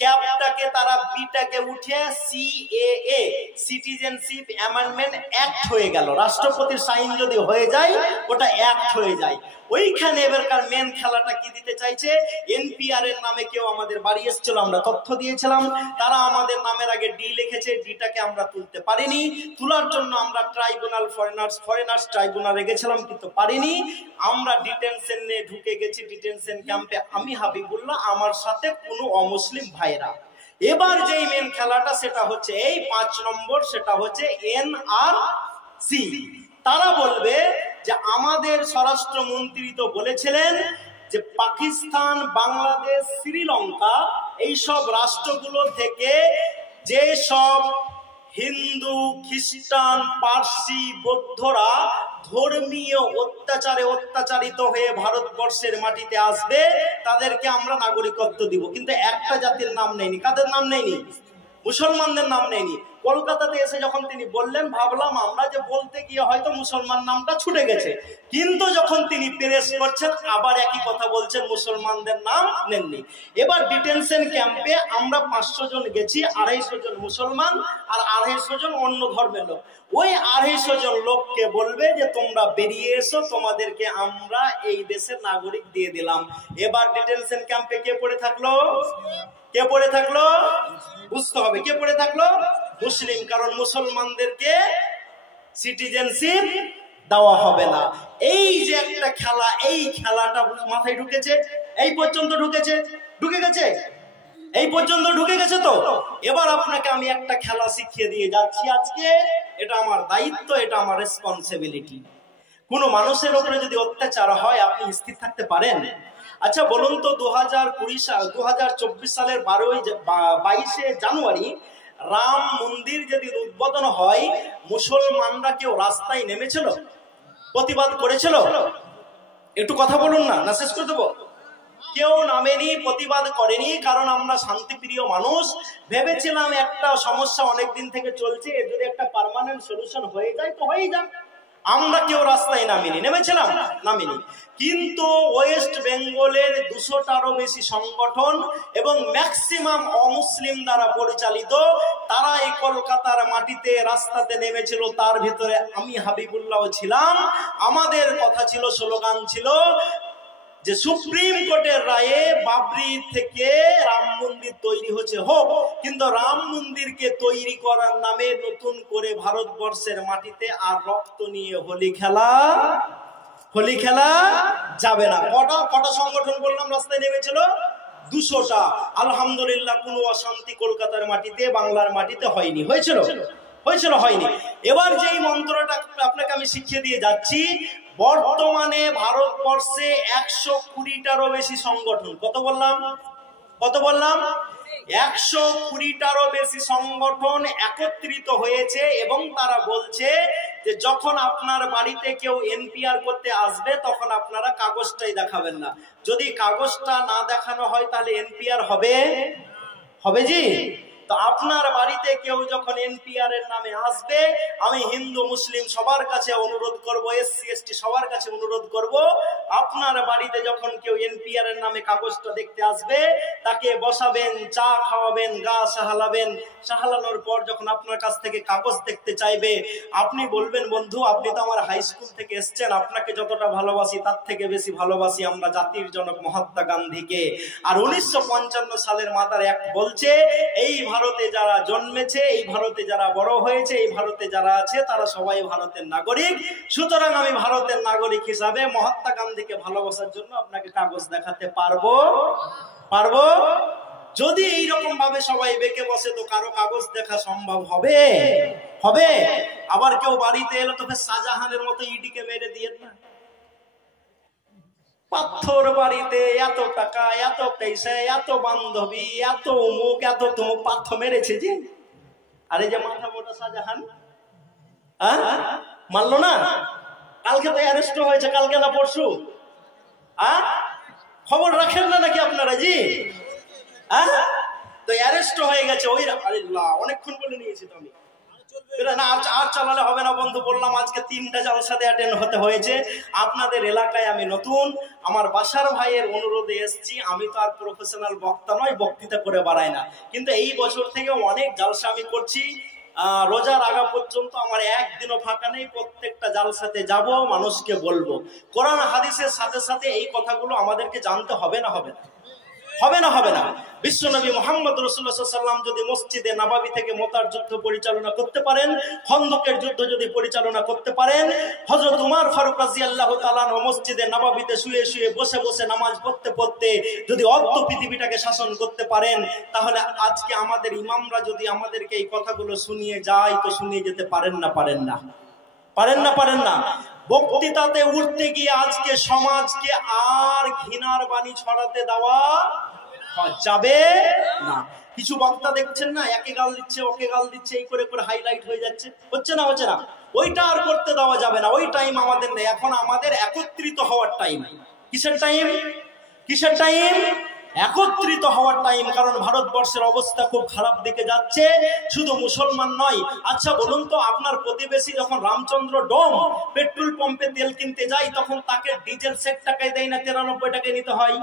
ক্যাবটাকে তারা বিটাকে উঠে CAA সিটিজেনশিপ অ্যামেন্ডমেন্ট অ্যাক্ট হয়ে গেল। রাষ্ট্রপতির সাইন যদি হয়ে যায় ওটা অ্যাক্ট হয়ে যায়। ওইখানে এবারকার মেন খেলাটা কি দিতে চাইছে, NPR এর নামে কেউ আমাদের বাড়ি এসেছিল, আমরা তথ্য দিয়েছিলাম, তারা আমাদের নামের আগে ডি লিখেছে, ডিটাকে আমরা তুলতে পারিনি। তোলার জন্য আমরা ট্রাইব্যুনাল ফরেনার্স ট্রাইব্যুনালে গেছিলাম, কিন্তু পারিনি। আমরা ডিটেনশনে ঢুকে গেছি, ডিটেনশন ক্যাম্পে আমি হাবিবুল্লাহ, আমার সাথে কোনো অমুসলিম ভাইরা। এবার যেই মেন খেলাটা সেটা হচ্ছে এই 5 নম্বর, সেটা হচ্ছে NRC। তারা বলবে যে আমাদের স্বরাষ্ট্রমন্ত্রী তো বলেছিলেন যে পাকিস্তান, বাংলাদেশ, শ্রীলঙ্কা এইসব রাষ্ট্রগুলো থেকে যে সব হিন্দু, খ্রিস্টান, পার্সি, বৌদ্ধরা ধর্মীয় অত্যাচারে অত্যাচারিত হয়ে ভারতবর্ষের মাটিতে আসবে, তাদেরকে আমরা নাগরিকত্ব দিব। কিন্তু একটা জাতির নাম নেয়নি। কাদের নাম নেয়নি? মুসলমানদের নাম নেয়নি। কলকাতাতে এসে যখন তিনি বললেন, ভাবলাম আমরা যে বলতে গিয়ে হয়তো মুসলমান নামটা ছুটে গেছে, কিন্তু যখন তিনি প্রেস করছেন আবার একই কথা বলছেন, মুসলমানদের নাম নেননি। এবার ডিটেনশন ক্যাম্পে আমরা 500 জন গেছি, 250 জন মুসলমান আর 250 জন অন্য ধর্মের লোক। ওই 250 জন লোককে বলবে যে তোমরা বেরিয়ে এসো, তোমাদেরকে আমরা এই দেশের নাগরিক দিয়ে দিলাম। এবার ডিটেনশন ক্যাম্পে কে পড়ে থাকলো? কে পড়ে থাকলো? বুঝতে হবে কে পড়ে থাকলো? মুসলিম। কারণ মুসলমানদেরকে সিটিজেনশিপ দেওয়া হবে না। এই যে একটা খেলা, এই খেলাটা মাথায় ঢুকেছে? এই পর্যন্ত ঢুকে গেছে? এই পর্যন্ত ঢুকে গেছে তো? এবার আপনাকে আমি একটা খেলা শিখিয়ে দিয়ে যাচ্ছি আজকে। এটা আমার দায়িত্ব, এটা আমার রেসপন্সিবিলিটি। কোন মানুষের উপরে যদি অত্যাচার হয় আপনি স্থির থাকতে পারেন? আচ্ছা বলুন তো, 2024 সালের 22শে জানুয়ারি রাম মন্দির যদি উদ্বোধন হয়, মুসলমানরা কেউ রাস্তায় নেমেছিল? প্রতিবাদ করেছিল? একটু কথা বলুন না, না শেষ করে দেবো? কেউ নামেনি, প্রতিবাদ করেনি। কারণ আমরা শান্তিপ্রিয় মানুষ। ভেবেছিলাম একটা সমস্যা অনেকদিন থেকে চলছে, এর যদি একটা পার্মানেন্ট সলিউশন হয়ে যায় তো হয়েই যাক। আমরা কেউ রাস্তায় নামিনি, নেমেছিলাম? নামিনি। কিন্তু ওয়েস্ট বেঙ্গলের 200টারও বেশি সংগঠন এবং ম্যাক্সিমাম অমুসলিম দ্বারা পরিচালিত, তারা এই কলকাতার মাটিতে রাস্তাতে নেমেছিল। তার ভিতরে আমি হাবিবুল্লাহ ছিলাম। আমাদের কথা ছিল, স্লোগান ছিল যে সুপ্রিম কোর্টের রায়ে বাবরি থেকে রাম মন্দির তৈরি হচ্ছে হোক, কিন্তু রাম মন্দিরকে তৈরি করার নামে নতুন করে ভারতবর্ষের মাটিতে আর রক্ত নিয়ে হোলি খেলা যাবে না। কটা সংগঠন বললাম রাস্তায় নেমেছিল? 200টা। আলহামদুলিল্লাহ, কোনো অশান্তি কলকাতার মাটিতে, বাংলার মাটিতে হয়নি। হয়েছিল? হয়নি। এবার যেই মন্ত্রটা আপনাকে আমি শিখিয়ে দিয়ে যাচ্ছি, বর্তমানে ভারতবর্ষে 120টারও বেশি সংগঠন, কত বললাম? 120টারও বেশি সংগঠন একত্রিত হয়েছে এবং তারা বলছে যে যখন আপনার বাড়িতে কেউ এনপিআর করতে আসবে তখন আপনারা কাগজটাই দেখাবেন না। যদি কাগজটা না দেখানো হয় তাহলে এনপিআর হবে জি। তো আপনার বাড়িতে কেউ যখন এনপিআর এর নামে আসবে, আমি হিন্দু মুসলিম সবার কাছে অনুরোধ করব, এসসি এসটি সবার কাছে অনুরোধ করব, আপনার বাড়িতে যখন কেউ এনপিআর এর নামে কাগজটা দেখতে আসবে তাকে বসাবেন, চা খাওয়াবেন, গা সাহালাবেন। সাহালানোর পর যখন আপনার কাছ থেকে কাগজ দেখতে চাইবে, আপনি বলবেন, বন্ধু আপনি তো আমার হাই স্কুল থেকে এসছেন, আপনাকে যতটা ভালোবাসি তার থেকে বেশি ভালোবাসি আমরা জাতির জনক মহাত্মা গান্ধীকে। আর 1955 সালের মাদার অ্যাক্ট বলছে এই ভারতে যারা জন্মেছে, এই ভারতে যারা বড় হয়েছে, এই ভারতে যারা আছে তারা সবাই ভারতের নাগরিক। সুতরাং আমি ভারতের নাগরিক হিসাবে মহাত্মা গান্ধীকে ভালোবাসার জন্য আপনাকে কাগজ দেখাতে পারবো। যদি এইরকম ভাবে সবাই বেঁকে বসে তো কারো কাগজ দেখা সম্ভব হবে? আবার কেউ বাড়িতে এলো তো শাহজাহানের মতো ইডিকে মেরে দিয়ে না, পাথর বাড়িতে এত টাকা, এত পয়সা, এত বান্ধবী, এত অমুক, এত তমুক, পাথর মেরেছে যে। আরে যে মাথা মোটা শাহজাহান মানলো না, কালকে তো অ্যারেস্ট হয়েছে, কালকে না পরশু। খবর রাখেন না নাকি আপনারা জি? তো অ্যারেস্ট হয়ে গেছে ওই। অনেকক্ষণ বলে নিয়েছি তো আমি, না আর চালালে হবে না বন্ধু। বললাম আজকে 3টা জালসাতে অ্যাটেন্ড হতে হয়েছে। আপনাদের এলাকায় আমি নতুন, আমার বাসার ভাইয়ের অনুরোধে এসেছি। আমি তো আর প্রফেশনাল বক্তা নয়, বক্তৃতা করে বাড়াই না, কিন্তু এই বছর থেকে অনেক জালসা আমি করছি। রোজার আগা পর্যন্ত আমার একদিনও ফাঁকা নেই। প্রত্যেকটা জালসাতে যাব, মানুষকে বলবো। কোরআন হাদিসের সাথে সাথে এই কথাগুলো আমাদেরকে জানতে হবে না? হবে না। বিশ্বনবী মুহাম্মদ রাসূলুল্লাহ সাল্লাল্লাহু আলাইহি ওয়াসাল্লাম যদি মসজিদে নববী থেকে মোতার যুদ্ধ পরিচালনা করতে পারেন, খন্দকের যুদ্ধ যদি পরিচালনা করতে পারেন, হযরত উমর ফারুক রাদিয়াল্লাহু তাআলা আনহু মসজিদে নববীতে শুয়ে শুয়ে বসে বসে নামাজ পড়তে যদি অর্ধ পৃথিবীটাকে শাসন করতে পারেন, তাহলে আজকে আমাদের ইমামরা যদি আমাদেরকে এই কথাগুলো শুনিয়ে যায় তো শুনিয়ে যেতে পারেন না। বক্তৃতাতে উঠতে গিয়ে আজকে সমাজকে আর ঘৃণার বাণী ছড়াতে দেওয়া যাবে না। কিছু বক্তা দেখছেন না, একে গাল দিচ্ছে ওকে গাল দিচ্ছে, এই করে হাইলাইট হয়ে যাচ্ছে, হচ্ছে না। ওইটা আর করতে দেওয়া যাবে না। ওই টাইম আমাদের নেই। এখন আমাদের একত্রিত হওয়ার টাইম। কিসের টাইম? একত্রিত হওয়ার টাইম। কারণ ভারতবর্ষের অবস্থা খুব খারাপ দিকে যাচ্ছে, শুধু মুসলমান নয়। আচ্ছা বলুন তো, আপনার প্রতিবেশী যখন রামচন্দ্র ডোম পেট্রোল পাম্পে তেল কিনতে যায় তখন তাকে ডিজেল 60 টাকায় দেয় না 93 টাকায় নিতে হয়?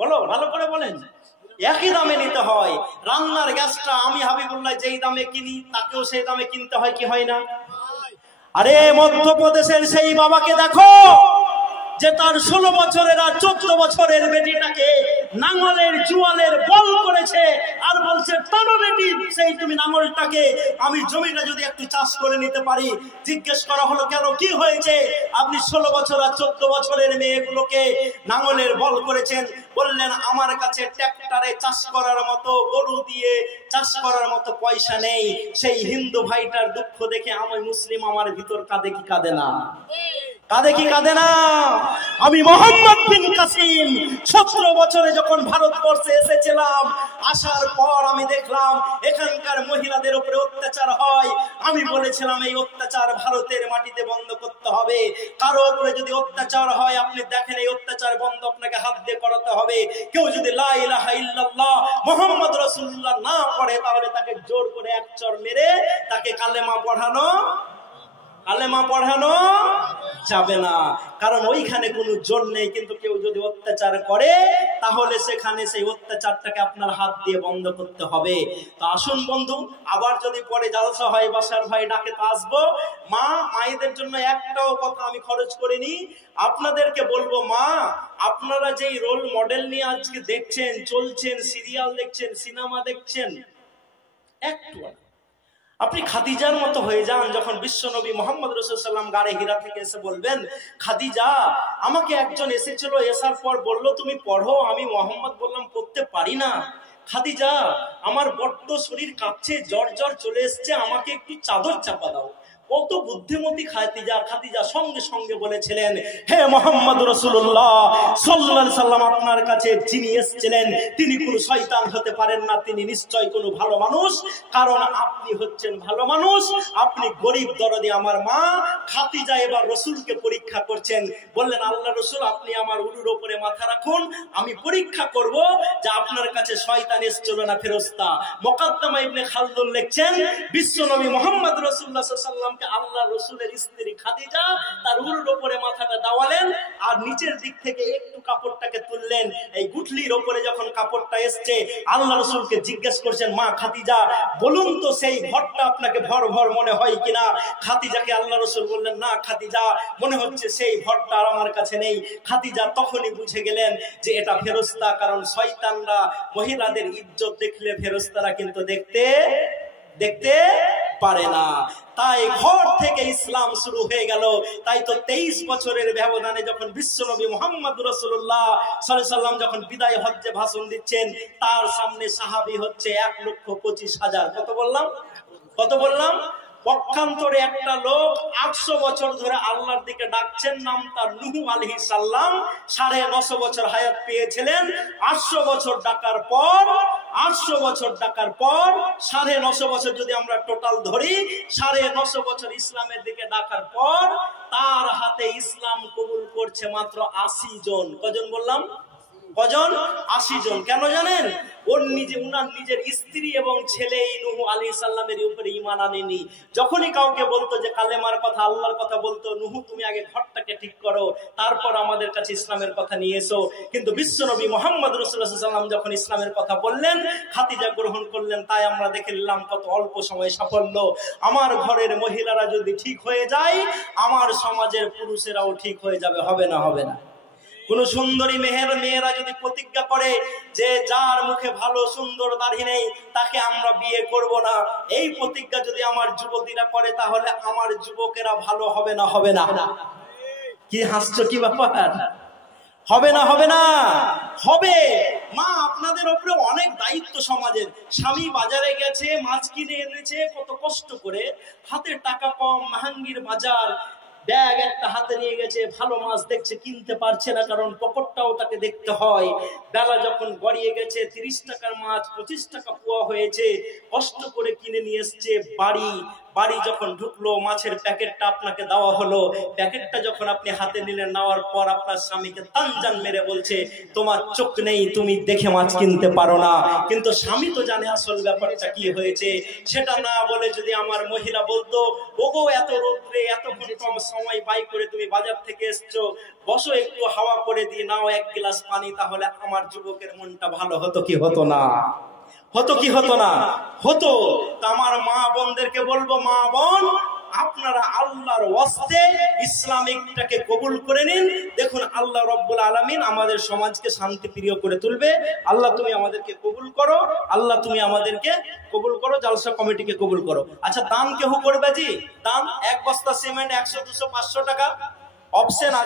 বলো, ভালো করে বলেন। একই দামে নিতে হয়। রান্নার গ্যাসটা আমি হাবিবুল্লাহ যেই দামে কিনি তাকেও সেই দামে কিনতে হয়, কি হয় না? আরে মধ্যপ্রদেশের সেই বাবাকে দেখো যে তার 16 বছরের আর 14 বছরের বেটিটাকে নাঙ্গলের জুয়ালের বল করেছে, আর বলছে টানো বেটি, সেই তুমি নাঙ্গলটাকে, আমি জমিটা যদি একটু চাষ করে নিতে পারি। জিজ্ঞেস করা হলো কেন, কি হয়েছে? আপনি 16 বছর আর 14 বছরের মেয়েগুলোকে নাঙ্গলের বল করেছেন। বললেন আমার কাছে ট্রাক্টরে চাষ করার মতো, গরু দিয়ে চাষ করার মতো পয়সা নেই। সেই হিন্দু ভাইটার দুঃখ দেখে আমি মুসলিম, আমার ভিতর কাঁদে কি কাঁদে না? আমি মোহাম্মদ বিন কাসিম 17 বছরে যখন ভারতবর্ষে এসেছিলাম, আসার পর আমি দেখলাম এখানকার মহিলাদের উপরে অত্যাচার হয়। আমি বলেছিলাম এই অত্যাচার ভারতের মাটিতে বন্ধ করতে হবে। কারো উপরে যদি অত্যাচার হয় আপনি দেখেন, এই অত্যাচার বন্ধ আপনাকে হাত দিয়ে করাতে হবে। কেউ যদি লা ইলাহা ইল্লাল্লাহ মুহাম্মদ রাসূলুল্লাহ না পড়ে তাহলে তাকে জোর করে এক চড় মেরে তাকে কালেমা পড়ানো কালেমা পড়ানো যাবে না, কারণ ওইখানে কোনো জোর নেই। কিন্তু কেউ যদি অত্যাচার করে তাহলে সেখানে সেই অত্যাচারটাকে আপনার হাত দিয়ে বন্ধ করতে হবে। তো আসুন বন্ধু, আবার যদি পরে জালসা হয় বাসার ভাই ডাকে তো আসবো। মায়েদের জন্য একটাও কথা আমি খরচ করিনি, আপনাদেরকে বলবো মা, আপনারা যেই রোল মডেল নিয়ে আজকে দেখছেন, চলছেন, সিরিয়াল দেখছেন, সিনেমা দেখছেন, একটু আপনি খাদিজার মতো হয়ে যান। যখন বিশ্বনবী মুহাম্মদ রাসূলুল্লাহ সাল্লাল্লাহু আলাইহি ওয়াসাল্লাম গাড়ে হিরা থেকে এসে বলবেন, খাদিজা আমাকে একজন এসেছিল, আসার পর বলল তুমি পড়ো, আমি মুহাম্মদ বললাম পড়তে পারি না। খাদিজা আমার বড্ড শরীর কাঁপছে, জ্বর জ্বর চলে এসছে, আমাকে একটু চাদর চাপা দাও। কত বুদ্ধিমতী খাদিজা! খাদিজা সঙ্গে সঙ্গে বলেছিলেন, হে মুহাম্মদ রাসূলুল্লাহ সাল্লাল্লাহু আলাইহি সাল্লাম, আপনার কাছে যিনি এসেছিলেন তিনি কোনো শয়তান হতে পারেন না, তিনি নিশ্চয়ই কোনো ভালো মানুষ, কারণ আপনি হচ্ছেন ভালো মানুষ, আপনি গরিব দরদি। আমার মা খাদিজা এবার রাসূলকে পরীক্ষা করছেন, বললেন আল্লাহ রাসূল আপনি আমার উরুর উপরে মাথা রাখুন, আমি পরীক্ষা করব যে আপনার কাছে শয়তান এসেছিল না ফেরেশতা। মুকাদ্দামা ইবনে খালদুন লিখছেন, বিশ্বনবী মুহাম্মদ রাসূলুল্লাহ সাল্লাল্লাহু আলাইহি ওয়াসাল্লামকে আল্লাহ রাসূলের স্ত্রী খাদিজা তার উরুর উপরে মাথাটা দাওয়ালেন, আর নিচের দিক থেকে একটু কাপড়টাকে তুললেন। এই গুঠলির উপরে যখন কাপড়টা এসছে, আল্লাহ রাসূলকে জিজ্ঞেস করছেন, মা খাদিজা বলুন তো সেই ভরটা আপনাকে ভর ভর মনে হয় কিনা? খাদিজাকে আল্লাহ রাসূল বললেন, না খাদিজা, মনে হচ্ছে সেই ভরটা আর আমার কাছে নেই। খাদিজা তখনই বুঝে গেলেন যে এটা ফেরেশতা, কারণ শয়তানরা মহিলাদের ইজ্জত দেখলে ফেরেশতারা কিন্তু দেখতে পারে না। তাই ঘর থেকে ইসলাম শুরু হয়ে গেল। তাই তো 23 বছরের ব্যবধানে যখন বিশ্বনবী মুহাম্মদ রাসূলুল্লাহ সাল্লাল্লাহু আলাইহি ওয়াসাল্লাম যখন বিদায় হজ্জে ভাষণ দিচ্ছেন, তার সামনে সাহাবী হচ্ছে 1,25,000। কত বললাম? পক্ষান্তরে একটা লোক 800 বছর ধরে আল্লাহর দিকে ডাকছেন, নাম তার নূহ আলাইহিস সালাম। 950 বছর হায়াত পেয়েছিলেন। 800 বছর ডাকার পর 950 বছর যদি আমরা টোটাল ধরি, 950 বছর ইসলামের দিকে ডাকার পর তার হাতে ইসলাম কবুল করছে মাত্র 80 জন। কজন বললাম? কজন? 80 জন। কেন জানেন? উনার নিজের স্ত্রী এবং ছেলে নূহ আলাইহিস সালামের উপরে ঈমান আনেনি। যখনই কাউকে বলতো যে কালেমার কথা, আল্লাহর কথা বলতো, নূহ তুমি আগে ঘরটাকে ঠিক করো, তারপর আমাদের কাছে ইসলামের কথা নিয়ে এসো। কিন্তু বিশ্বনবী মুহাম্মদ রাসূলুল্লাহ সাল্লাল্লাহু আলাইহি ওয়াসাল্লাম যখন ইসলামের কথা বললেন, খাদিজা গ্রহণ করলেন। তাই আমরা দেখে নিলাম কত অল্প সময়ে সাফল্য। আমার ঘরের মহিলারা যদি ঠিক হয়ে যায়, আমার সমাজের পুরুষেরাও ঠিক হয়ে যাবে। হবে না? কোন সুন্দরী মেয়েরা যদি প্রতিজ্ঞা করে যে যার মুখে ভালো সুন্দর দাড়ি নেই তাকে আমরা বিয়ে করব না, এই প্রতিজ্ঞা যদি আমার যুবতীরা করে, তাহলে আমার যুবকেরা ভালো হবে না? কি হাসছো, কি ব্যাপার? হবে না? হবে। মা আপনাদের উপরে অনেক দায়িত্ব সমাজের। স্বামী বাজারে গেছে, মাছ কিনে এনেছে কত কষ্ট করে, হাতে টাকা কম, মেহাঙ্গির বাজার, ব্যাগ একটা হাতে নিয়ে গেছে, ভালো মাছ দেখছে, কিনতে পারছে না, কারণ পকেটটাও তাকে দেখতে হয়। বেলা যখন গড়িয়ে গেছে, 30 টাকার মাছ 25 টাকা পোয়া হয়েছে, কষ্ট করে কিনে নিয়ে এসছে। বাড়ি যখন ঢুকলো, মাছের প্যাকেটটা আপনাকে দেওয়া হলো। প্যাকেটটা যখন আপনি হাতে নিলেন, নেওয়ার পর আপনার স্বামীকে তানজান মেরে বলছে, তোমার চোখ নেই, তুমি দেখে মাছ কিনতে পারো না। কিন্তু স্বামী তো জানে আসল ব্যাপারটা কি হয়েছে। সেটা না বলে যদি আমার মহিলা বলতো, ওগো এত রোদ্রে এতক্ষণ কম সময় বাই করে তুমি বাজার থেকে এসছো, বসো একটু হাওয়া করে দিয়ে নাও 1 গ্লাস পানি, তাহলে আমার যুবকের মনটা ভালো হতো কি হতো না? হতো। আমার মা বোনদেরকে বলবো, মা বোন আপনারা আল্লাহর ওয়াস্তে ইসলামিকটাকে কবুল করে নিন। দেখুন আল্লাহ রব্বুল আলামিন আমাদের সমাজকে শান্তি প্রিয় করে তুলবে। আল্লাহ তুমি আমাদেরকে কবুল করো, জালসা কমিটিকে কবুল করো। আচ্ছা, দান কেউ করবে জি? দান 1 বস্তা সিমেন্ট 100, 200, 500 টাকা অপশন আছে।